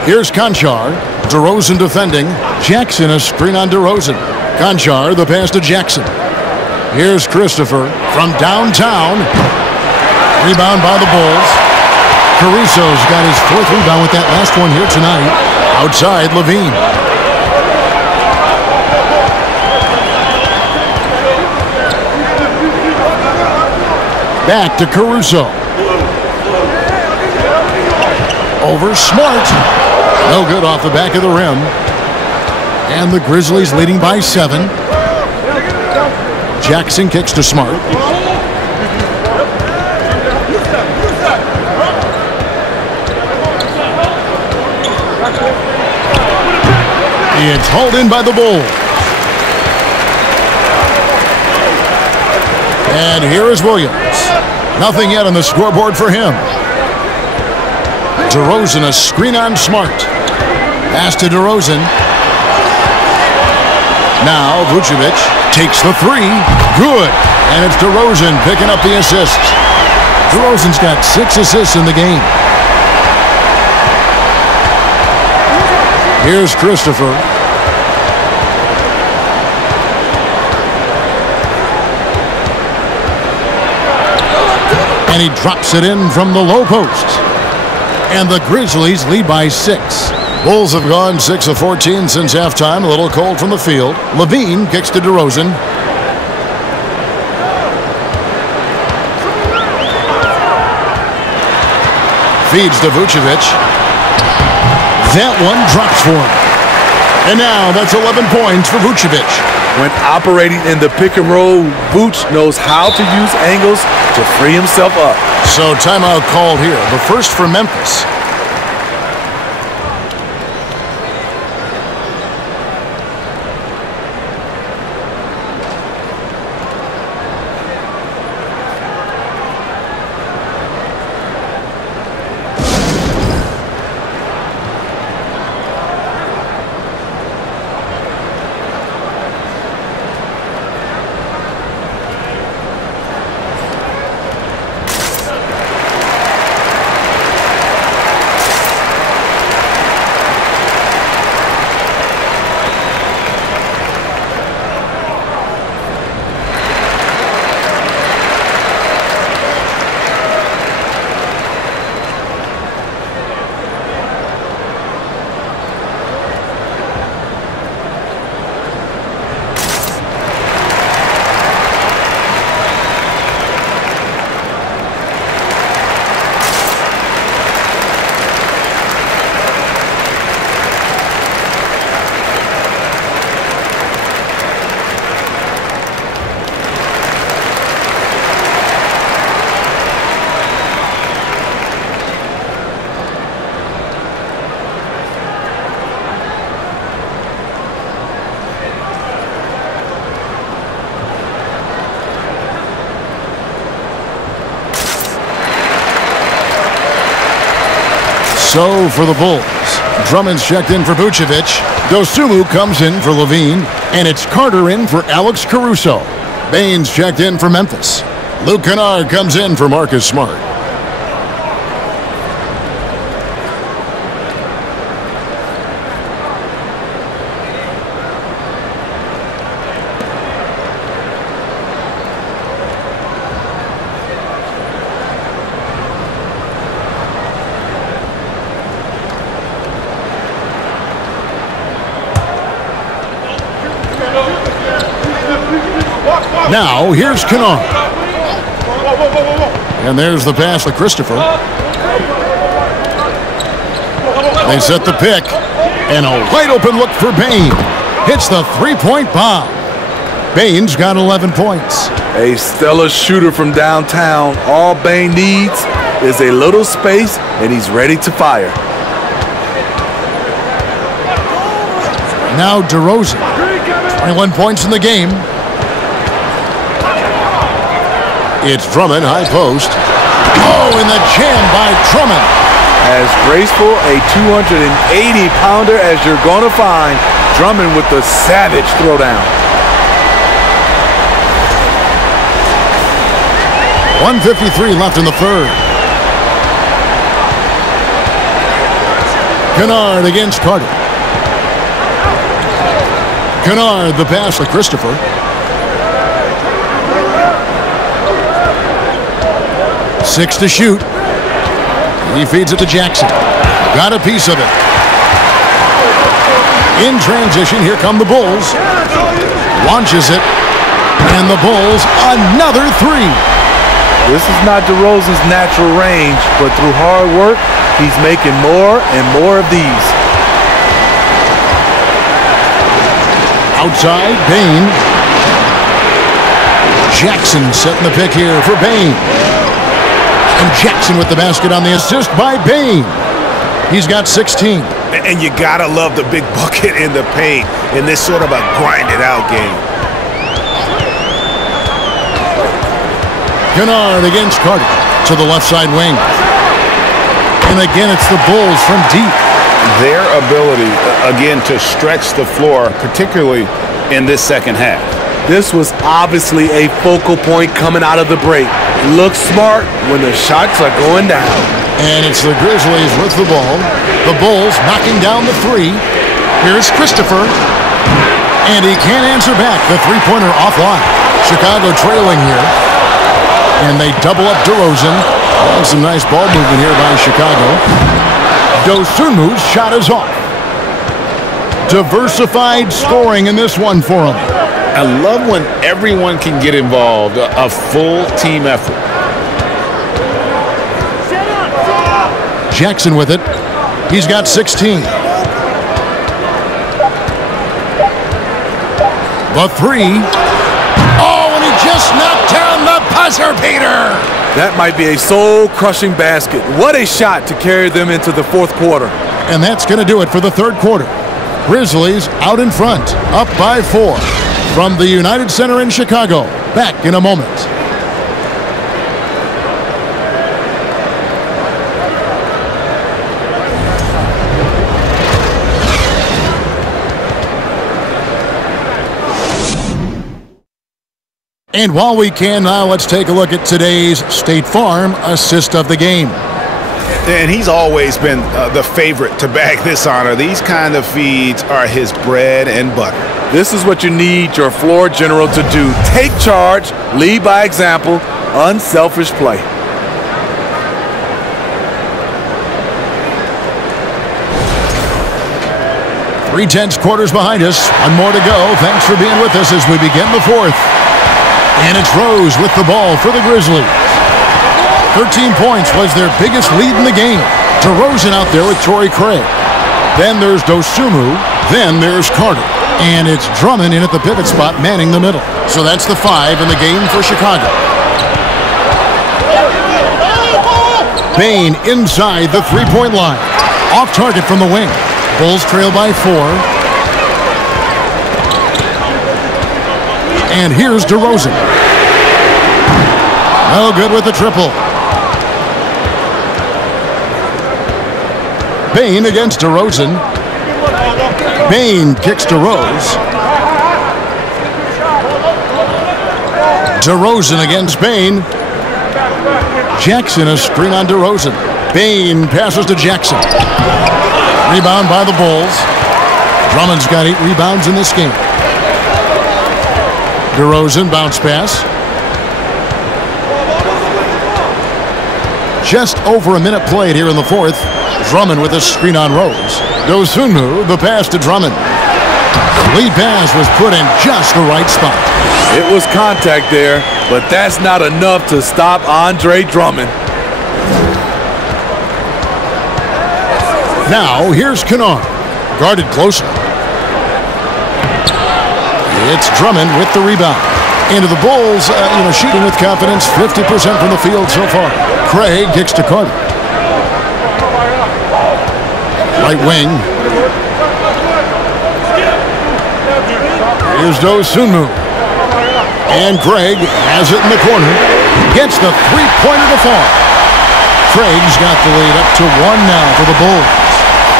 Here's Conchar. DeRozan defending. Jackson, a screen on DeRozan. Conchar, the pass to Jackson. Here's Christopher from downtown. Rebound by the Bulls. Caruso's got his 4th rebound with that last one here tonight. Outside, Levine. Back to Caruso. Over Smart. No good off the back of the rim. And the Grizzlies leading by 7. Jackson kicks to Smart. It's hauled in by the Bulls. And here is Williams. Nothing yet on the scoreboard for him. DeRozan, a screen on Smart. Pass to DeRozan. Now Vucevic takes the 3. Good. And it's DeRozan picking up the assist. DeRozan's got 6 assists in the game. Here's Christopher. And he drops it in from the low post. And the Grizzlies lead by 6. Bulls have gone 6 of 14 since halftime. A little cold from the field. Levine kicks to DeRozan. Feeds to Vucevic. That one drops for him. And now that's 11 points for Vucevic. When operating in the pick and roll, Vooch knows how to use angles to free himself up. So timeout called here. The first for Memphis. So for the Bulls, Drummond's checked in for Vucevic. Dosunmu comes in for Levine. And it's Carter in for Alex Caruso. Baines checked in for Memphis. Luke Kennard comes in for Marcus Smart. Now, here's Kennard. And there's the pass to Christopher. They set the pick. And a wide open look for Bain. Hits the three-point bomb. Bain's got 11 points. A stellar shooter from downtown. All Bain needs is a little space, and he's ready to fire. Now DeRozan. 21 points in the game. It's Drummond, high post. Oh, and the jam by Drummond. As graceful a 280-pounder as you're going to find. Drummond with the savage throwdown. 1:53 left in the third. Kennard against Carter. Kennard, the pass to Christopher. Six to shoot. He feeds it to Jackson. Got a piece of it. In transition, here come the Bulls. Launches it. And the Bulls, another three. This is not DeRozan's natural range, but through hard work, he's making more and more of these. Outside, Bain. Jackson setting the pick here for Bain. And Jackson with the basket on the assist by Bain. He's got 16. And you gotta love the big bucket in the paint in this sort of a grinded-out game. Kennard against Carter to the left side wing. And again, it's the Bulls from deep. Their ability, again, to stretch the floor, particularly in this second half. This was obviously a focal point coming out of the break. Looks smart when the shots are going down. And it's the Grizzlies with the ball. The Bulls knocking down the three. Here's Christopher. And he can't answer back. The three-pointer offline. Chicago trailing here. And they double up DeRozan. Oh, some nice ball movement here by Chicago. Dosunmu's shot is off. Diversified scoring in this one for him. I love when everyone can get involved, a full team effort. Jackson with it. He's got 16. The three. Oh, and he just knocked down the buzzer beater. That might be a soul-crushing basket. What a shot to carry them into the fourth quarter. And that's going to do it for the third quarter. Grizzlies out in front, up by 4. From the United Center in Chicago. Back in a moment. And while we can now, let's take a look at today's State Farm assist of the game. And he's always been the favorite to bag this honor. These kind of feeds are his bread and butter. This is what you need your floor general to do. Take charge, lead by example, unselfish play. Three-tenths quarters behind us. One more to go. Thanks for being with us as we begin the fourth. And it's Rose with the ball for the Grizzlies. 13 points was their biggest lead in the game. DeRozan out there with Torrey Craig. Then there's Dosunmu. Then there's Carter. And it's Drummond in at the pivot spot, manning the middle. So that's the 5 in the game for Chicago. Bain inside the three-point line. Off target from the wing. Bulls trail by 4. And here's DeRozan. No good with the triple. Bain against DeRozan. Bain kicks to Rose. DeRozan against Bain. Jackson a screen on DeRozan. Bain passes to Jackson. Rebound by the Bulls. Drummond's got 8 rebounds in this game. DeRozan bounce pass. Just over a minute played here in the fourth. Drummond with a screen on Rose. Dosunmu, the pass to Drummond. Lead pass was put in just the right spot. It was contact there, but that's not enough to stop Andre Drummond. Now, here's Kennard, guarded closer. It's Drummond with the rebound. Into the Bulls, shooting with confidence, 50% from the field so far. Craig kicks to Carter. Right wing. Here's Dosunmu. And Craig has it in the corner. Gets the three-pointer to fall. Craig's got the lead up to 1 now for the Bulls.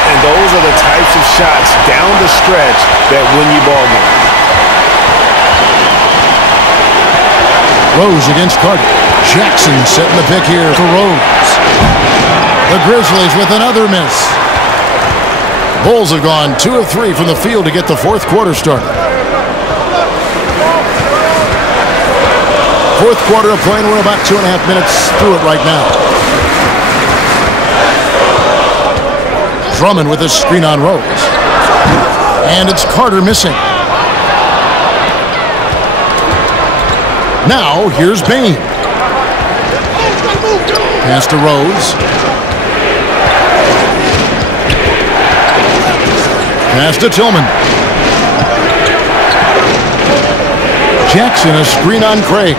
And those are the types of shots down the stretch that win you ball games. Rose against Carter. Jackson setting the pick here for Rose. The Grizzlies with another miss. Bulls have gone 2 of 3 from the field to get the fourth quarter started. Fourth quarter of play, and we're about 2.5 minutes through it right now. Drummond with a screen on Rose. And it's Carter missing. Now, here's Bain. Pass to Rose. Pass to Tillman. Jackson, a screen on Craig.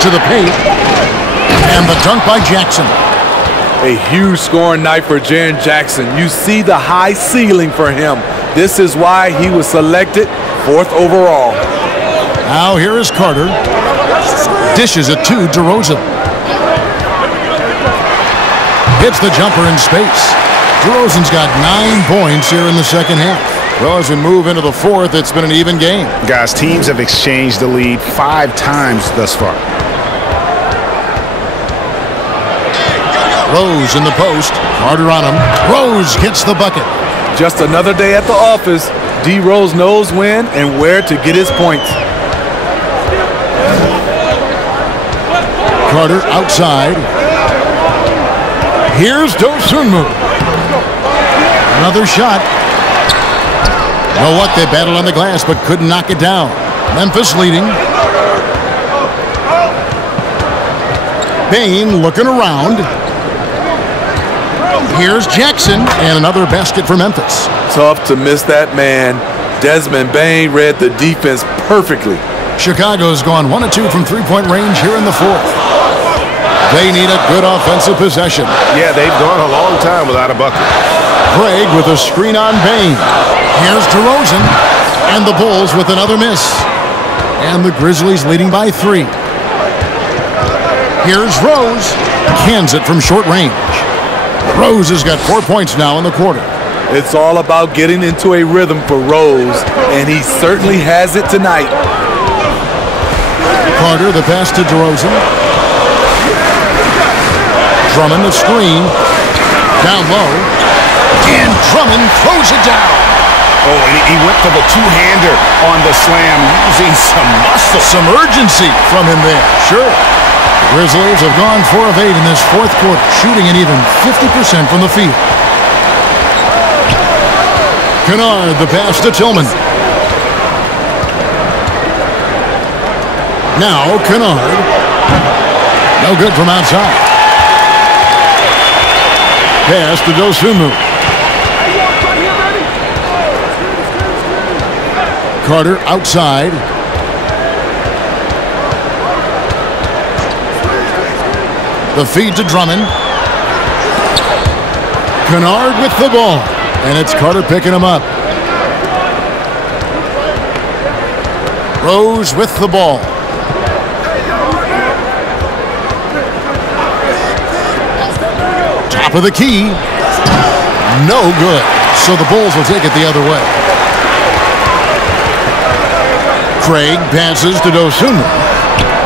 To the paint. And the dunk by Jackson. A huge scoring night for Jaren Jackson. You see the high ceiling for him. This is why he was selected 4th overall. Now here is Carter. Dishes it to DeRozan. Hits the jumper in space. DeRozan's got 9 points here in the second half. Well, as we move into the fourth, it's been an even game. Guys, teams have exchanged the lead 5 times thus far. Rose in the post. Carter on him. Rose gets the bucket. Just another day at the office. D. Rose knows when and where to get his points. Carter outside. Here's Dosunmu. Another shot. You know what? They battled on the glass but couldn't knock it down. Memphis leading. Bain looking around. Here's Jackson, and another basket for Memphis. Tough to miss that man. Desmond Bain read the defense perfectly. Chicago's gone 1 of 2 from three-point range here in the fourth. They need a good offensive possession. Yeah, they've gone a long time without a bucket. Craig with a screen on Bain. Here's DeRozan, and the Bulls with another miss. And the Grizzlies leading by 3. Here's Rose. Cans it from short range. Rose has got 4 points now in the quarter. It's all about getting into a rhythm for Rose, and he certainly has it tonight. Carter, the pass to DeRozan. Drummond, the screen. Down low. And Drummond throws it down. Oh, and he went for the two-hander on the slam, using some muscle. Some urgency from him there. Sure. The Grizzlies have gone 4 of 8 in this fourth quarter, shooting an even 50% from the field. Kennard, the pass to Tillman. Now Kennard. No good from outside. Pass to Dosunmu. Carter outside. The feed to Drummond. Kennard with the ball. And it's Carter picking him up. Rose with the ball. Top of the key. No good. So the Bulls will take it the other way. Craig passes to Dosunmu.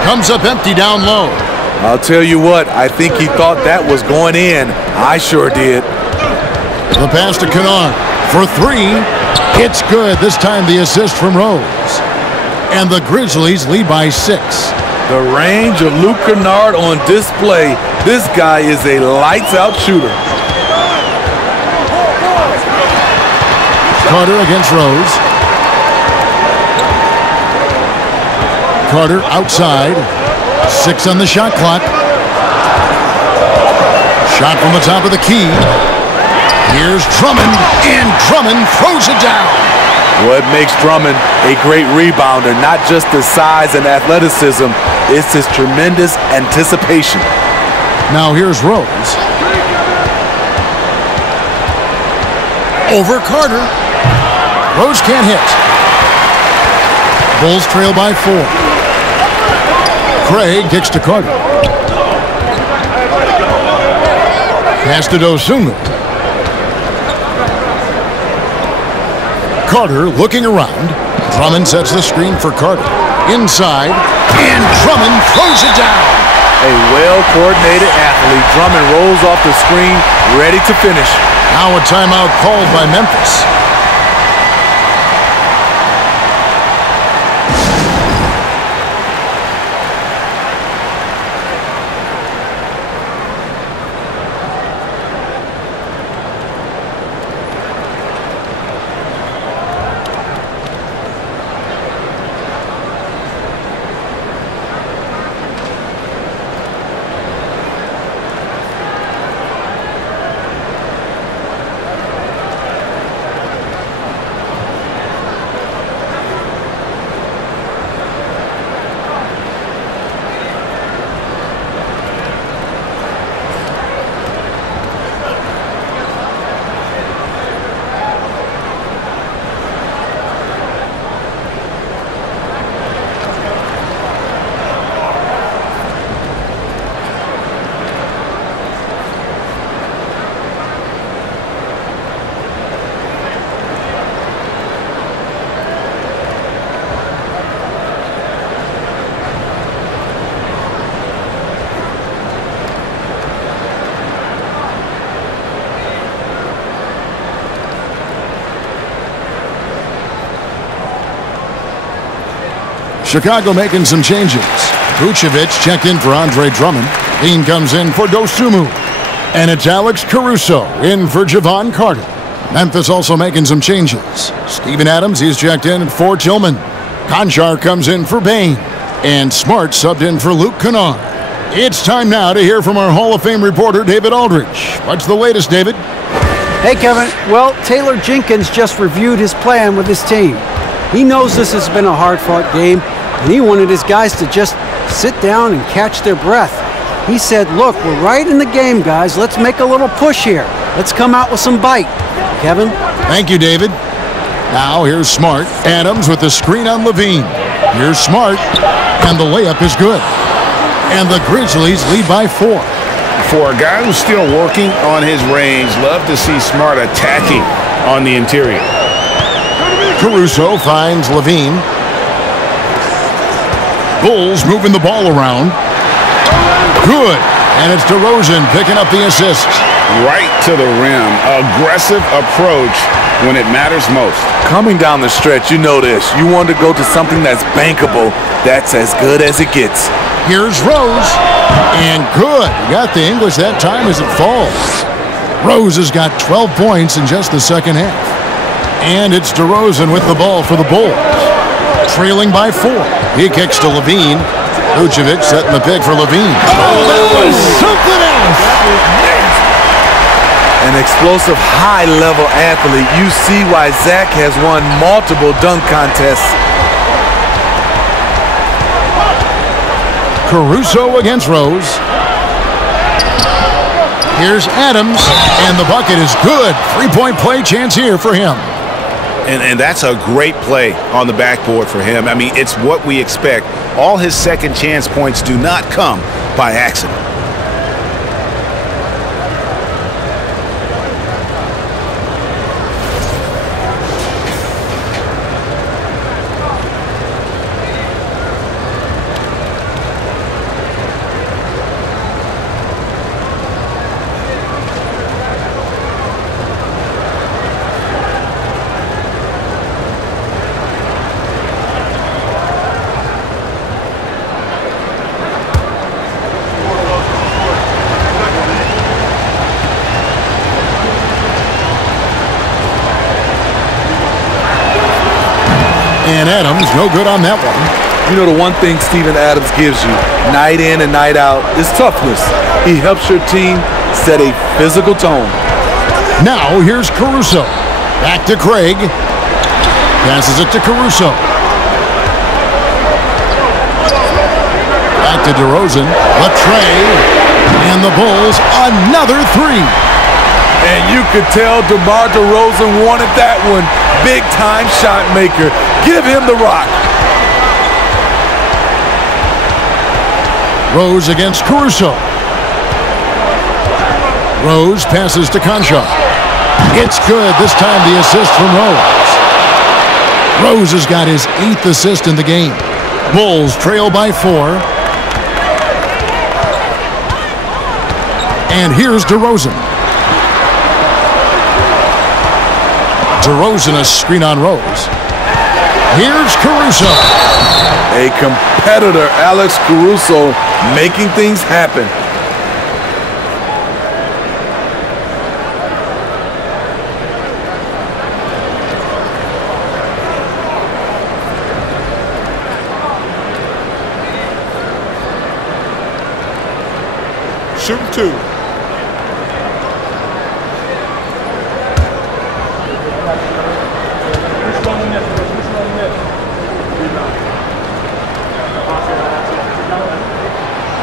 Comes up empty down low. I'll tell you what, I think he thought that was going in. I sure did. The pass to Kennard for 3. It's good. This time the assist from Rose. And the Grizzlies lead by 6. The range of Luke Kennard on display. This guy is a lights-out shooter. Carter against Rose. Carter outside. 6 on the shot clock. Shot from the top of the key. Here's Drummond, and Drummond throws it down. What makes Drummond a great rebounder, not just his size and athleticism, it's his tremendous anticipation. Now here's Rose. Over Carter. Rose can't hit. Bulls trail by 4. Craig kicks to Carter. Pass to Dosunmu. Carter looking around. Drummond sets the screen for Carter. Inside, and Drummond throws it down. A well-coordinated athlete. Drummond rolls off the screen, ready to finish. Now a timeout called by Memphis. Chicago making some changes. Vucevic checked in for Andre Drummond. Dean comes in for Dosunmu. And it's Alex Caruso in for Javon Carter. Memphis also making some changes. Steven Adams, he's checked in for Tillman. Conchar comes in for Bain. And Smart subbed in for Luke Kennard. It's time now to hear from our Hall of Fame reporter, David Aldridge. What's the latest, David? Hey, Kevin. Well, Taylor Jenkins just reviewed his plan with his team. He knows this has been a hard-fought game, and he wanted his guys to just sit down and catch their breath. He said, look, we're right in the game, guys. Let's make a little push here. Let's come out with some bite. Kevin? Thank you, David. Now here's Smart. Adams with the screen on Levine. Here's Smart, and the layup is good. And the Grizzlies lead by 4. For a guy who's still working on his range, love to see Smart attacking on the interior. Caruso finds Levine. Bulls moving the ball around. Good. And it's DeRozan picking up the assist. Right to the rim. Aggressive approach when it matters most. Coming down the stretch, you know this. You want to go to something that's bankable. That's as good as it gets. Here's Rose. And good. You got the English that time as it falls. Rose has got 12 points in just the second half. And it's DeRozan with the ball for the Bulls. Trailing by 4. He kicks to Levine. Vucevic setting the pick for Levine. Oh, that was something else. An explosive, high-level athlete. You see why Zach has won multiple dunk contests. Caruso against Rose. Here's Adams, and the bucket is good. 3-point play chance here for him. And that's a great play on the backboard for him. I mean, it's what we expect. All his second chance points do not come by accident. And Adams, no good on that one. You know, the one thing Steven Adams gives you, night in and night out, is toughness. He helps your team set a physical tone. Now here's Caruso. Back to Craig. Passes it to Caruso. Back to DeRozan. Latrey. And the Bulls, another three. And you could tell DeMar DeRozan wanted that one. Big-time shot maker. Give him the rock. Rose against Caruso. Rose passes to Concha. It's good. This time the assist from Rose. Rose has got his 8th assist in the game. Bulls trail by 4. And here's DeRozan. DeRozan, a screen on Rose. Here's Caruso. A competitor, Alex Caruso, making things happen. Shooting 2.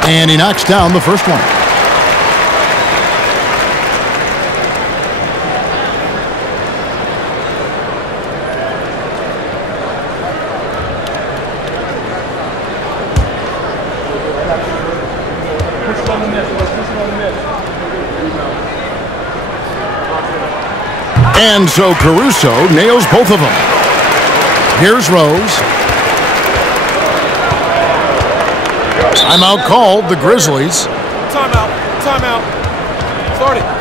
And he knocks down the first one. And so Caruso nails both of them. Here's Rose. Timeout called, the Grizzlies. Timeout. Timeout. Start it.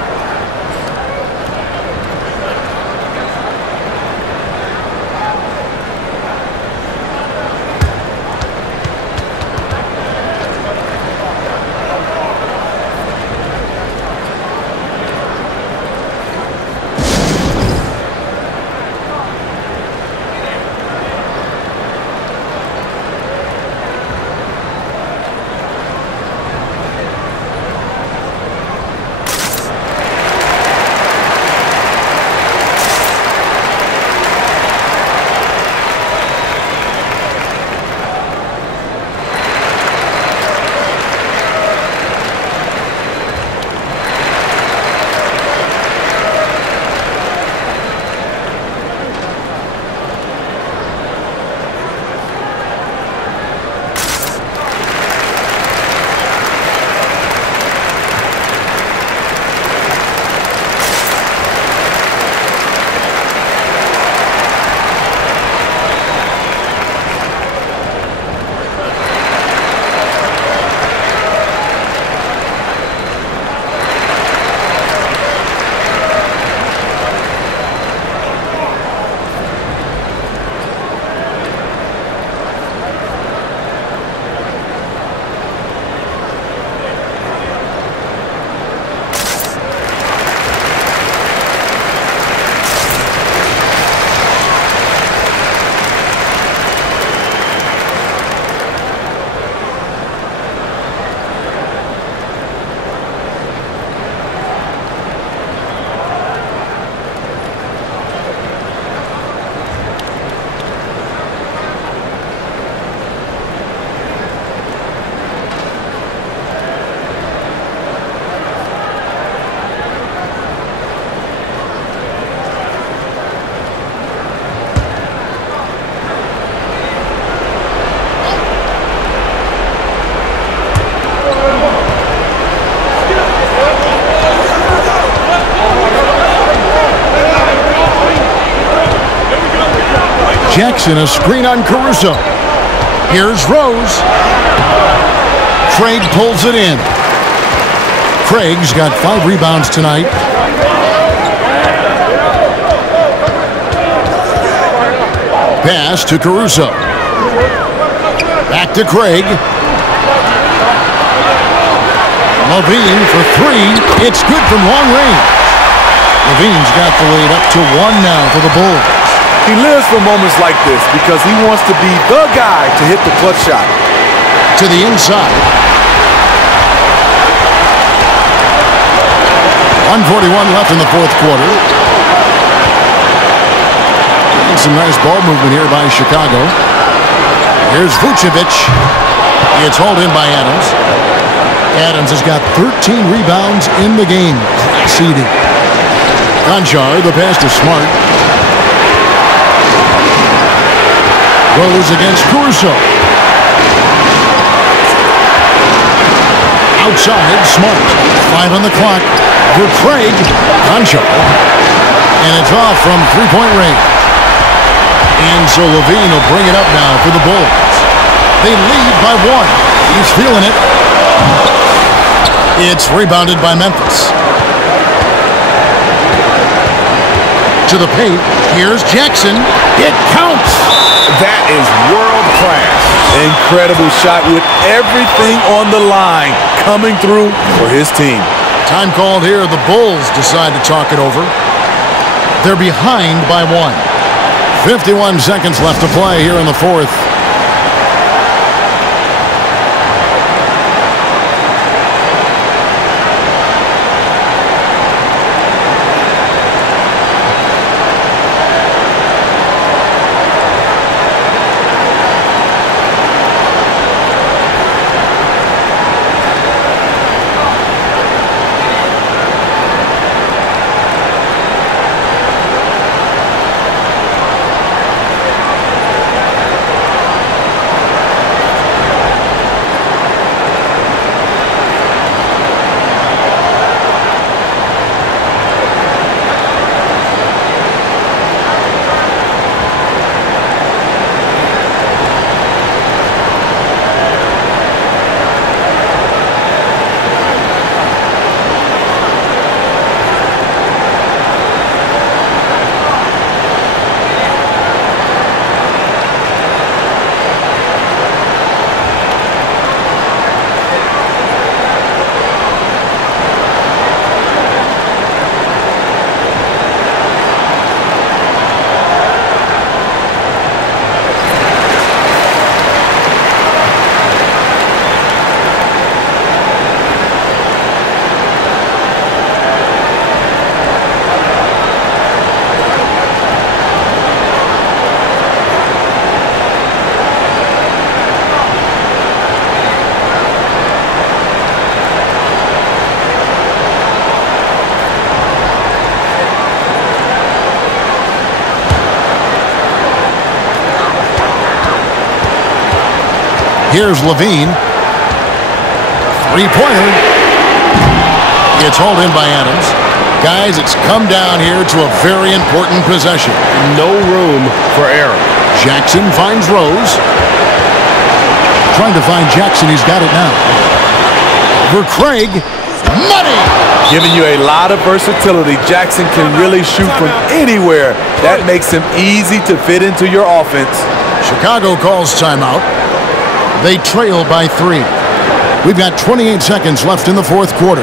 Jackson, a screen on Caruso. Here's Rose. Craig pulls it in. Craig's got 5 rebounds tonight. Pass to Caruso. Back to Craig. Levine for 3. It's good from long range. Levine's got the lead up to 1 now for the Bulls. He lives for moments like this because he wants to be the guy to hit the clutch shot. To the inside. 1:41 left in the fourth quarter. And some nice ball movement here by Chicago. Here's Vucevic. It's hauled in by Adams. Adams has got 13 rebounds in the game. Seeding. Conchar, the pass to Smart. Rose against Corso. Outside, Smart. 5 on the clock for Craig. Conchar. And it's off from three-point range. And so Levine will bring it up now for the Bulls. They lead by 1. He's feeling it. It's rebounded by Memphis. To the paint. Here's Jackson. It counts. That is world class. Incredible shot with everything on the line coming through for his team. Time called here. The Bulls decide to talk it over. They're behind by 1. 51 seconds left to play here in the fourth. Here's Levine. Three-pointer. It's hauled in by Adams. Guys, it's come down here to a very important possession. No room for error. Jackson finds Rose. Trying to find Jackson. He's got it now. For Craig. Money! Giving you a lot of versatility. Jackson can really shoot from anywhere. That makes him easy to fit into your offense. Chicago calls timeout. They trail by 3. We've got 28 seconds left in the fourth quarter.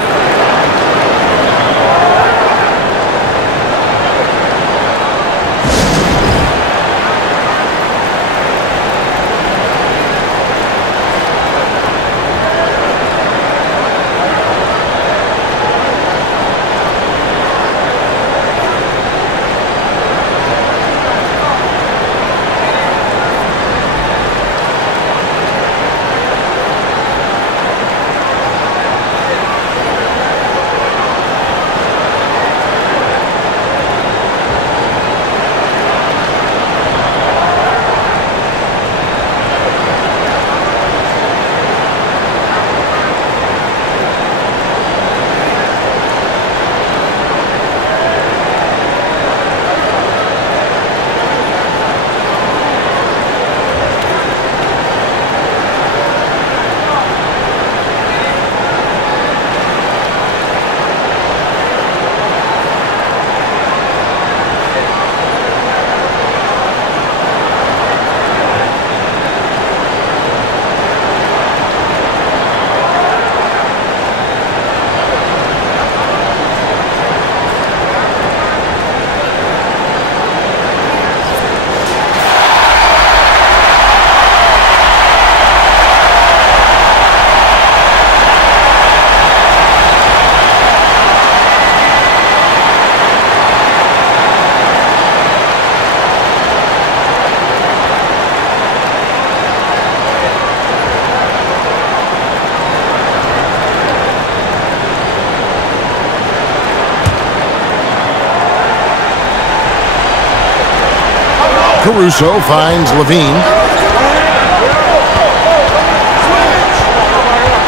Caruso finds Levine.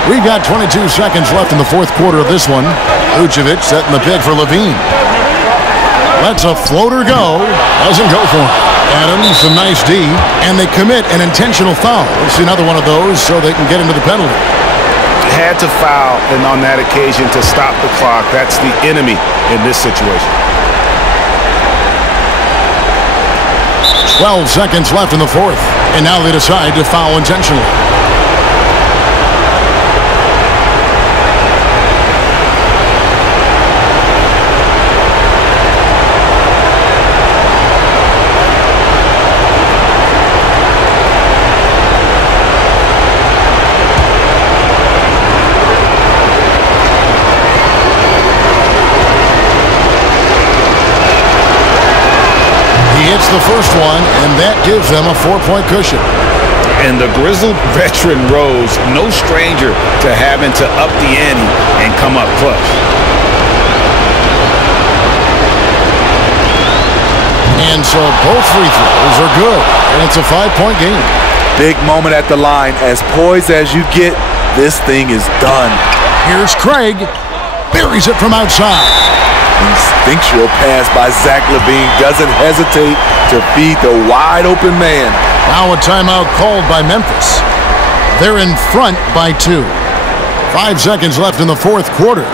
We've got 22 seconds left in the fourth quarter of this one. Vucevic setting the pick for Levine. Lets a floater go. Doesn't go for him. Adams, a nice D. And they commit an intentional foul. It's another one of those so they can get into the penalty. Had to foul, and on that occasion to stop the clock. That's the enemy in this situation. 12 seconds left in the fourth. And now they decide to foul intentionally. Hits the first one, and that gives them a 4-point cushion. And the Grizzle veteran Rose, no stranger to having to up the ante and come up clutch. And so both free throws are good, and it's a 5-point game. Big moment at the line. As poised as you get, this thing is done. Here's Craig. Buries it from outside. Instinctual pass by Zach LaVine. Doesn't hesitate to feed the wide open man. Now a timeout called by Memphis. They're in front by 2. 5 seconds left in the fourth quarter.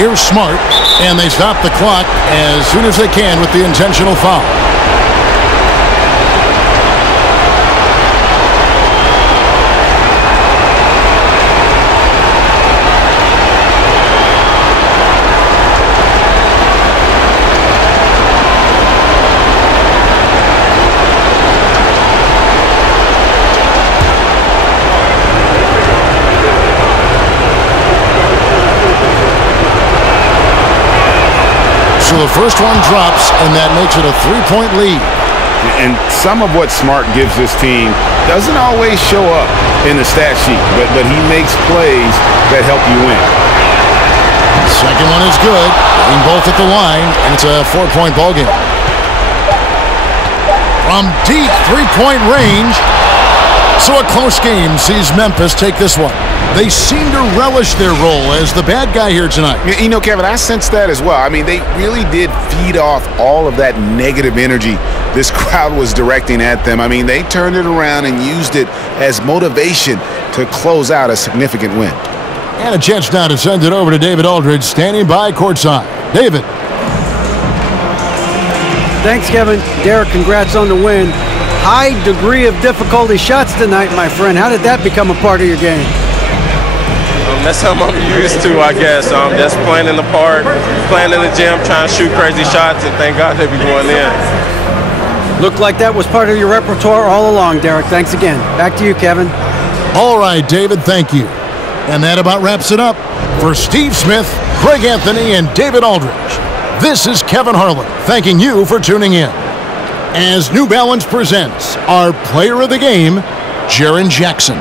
Here's Smart, and they stop the clock as soon as they can with the intentional foul. So the first one drops, and that makes it a 3-point lead. And some of what Smart gives this team doesn't always show up in the stat sheet, but he makes plays that help you win. Second one is good. Getting both at the line, and it's a 4-point ball game. From deep 3-point range. So a close game sees Memphis take this one. They seem to relish their role as the bad guy here tonight. You know, Kevin, I sense that as well. I mean, they really did feed off all of that negative energy this crowd was directing at them. I mean, they turned it around and used it as motivation to close out a significant win. And a chance now to send it over to David Aldridge, standing by courtside. David. Thanks, Kevin. Derrick, congrats on the win. High degree of difficulty shots tonight, my friend. How did that become a part of your game? That's something I'm used to, I guess. Just playing in the park, playing in the gym, trying to shoot crazy shots, and thank God they be going in. Looked like that was part of your repertoire all along, Derrick. Thanks again. Back to you, Kevin. All right, David, thank you. And that about wraps it up. For Steve Smith, Craig Anthony, and David Aldridge, this is Kevin Harlan thanking you for tuning in. As New Balance presents our player of the game, Jaren Jackson.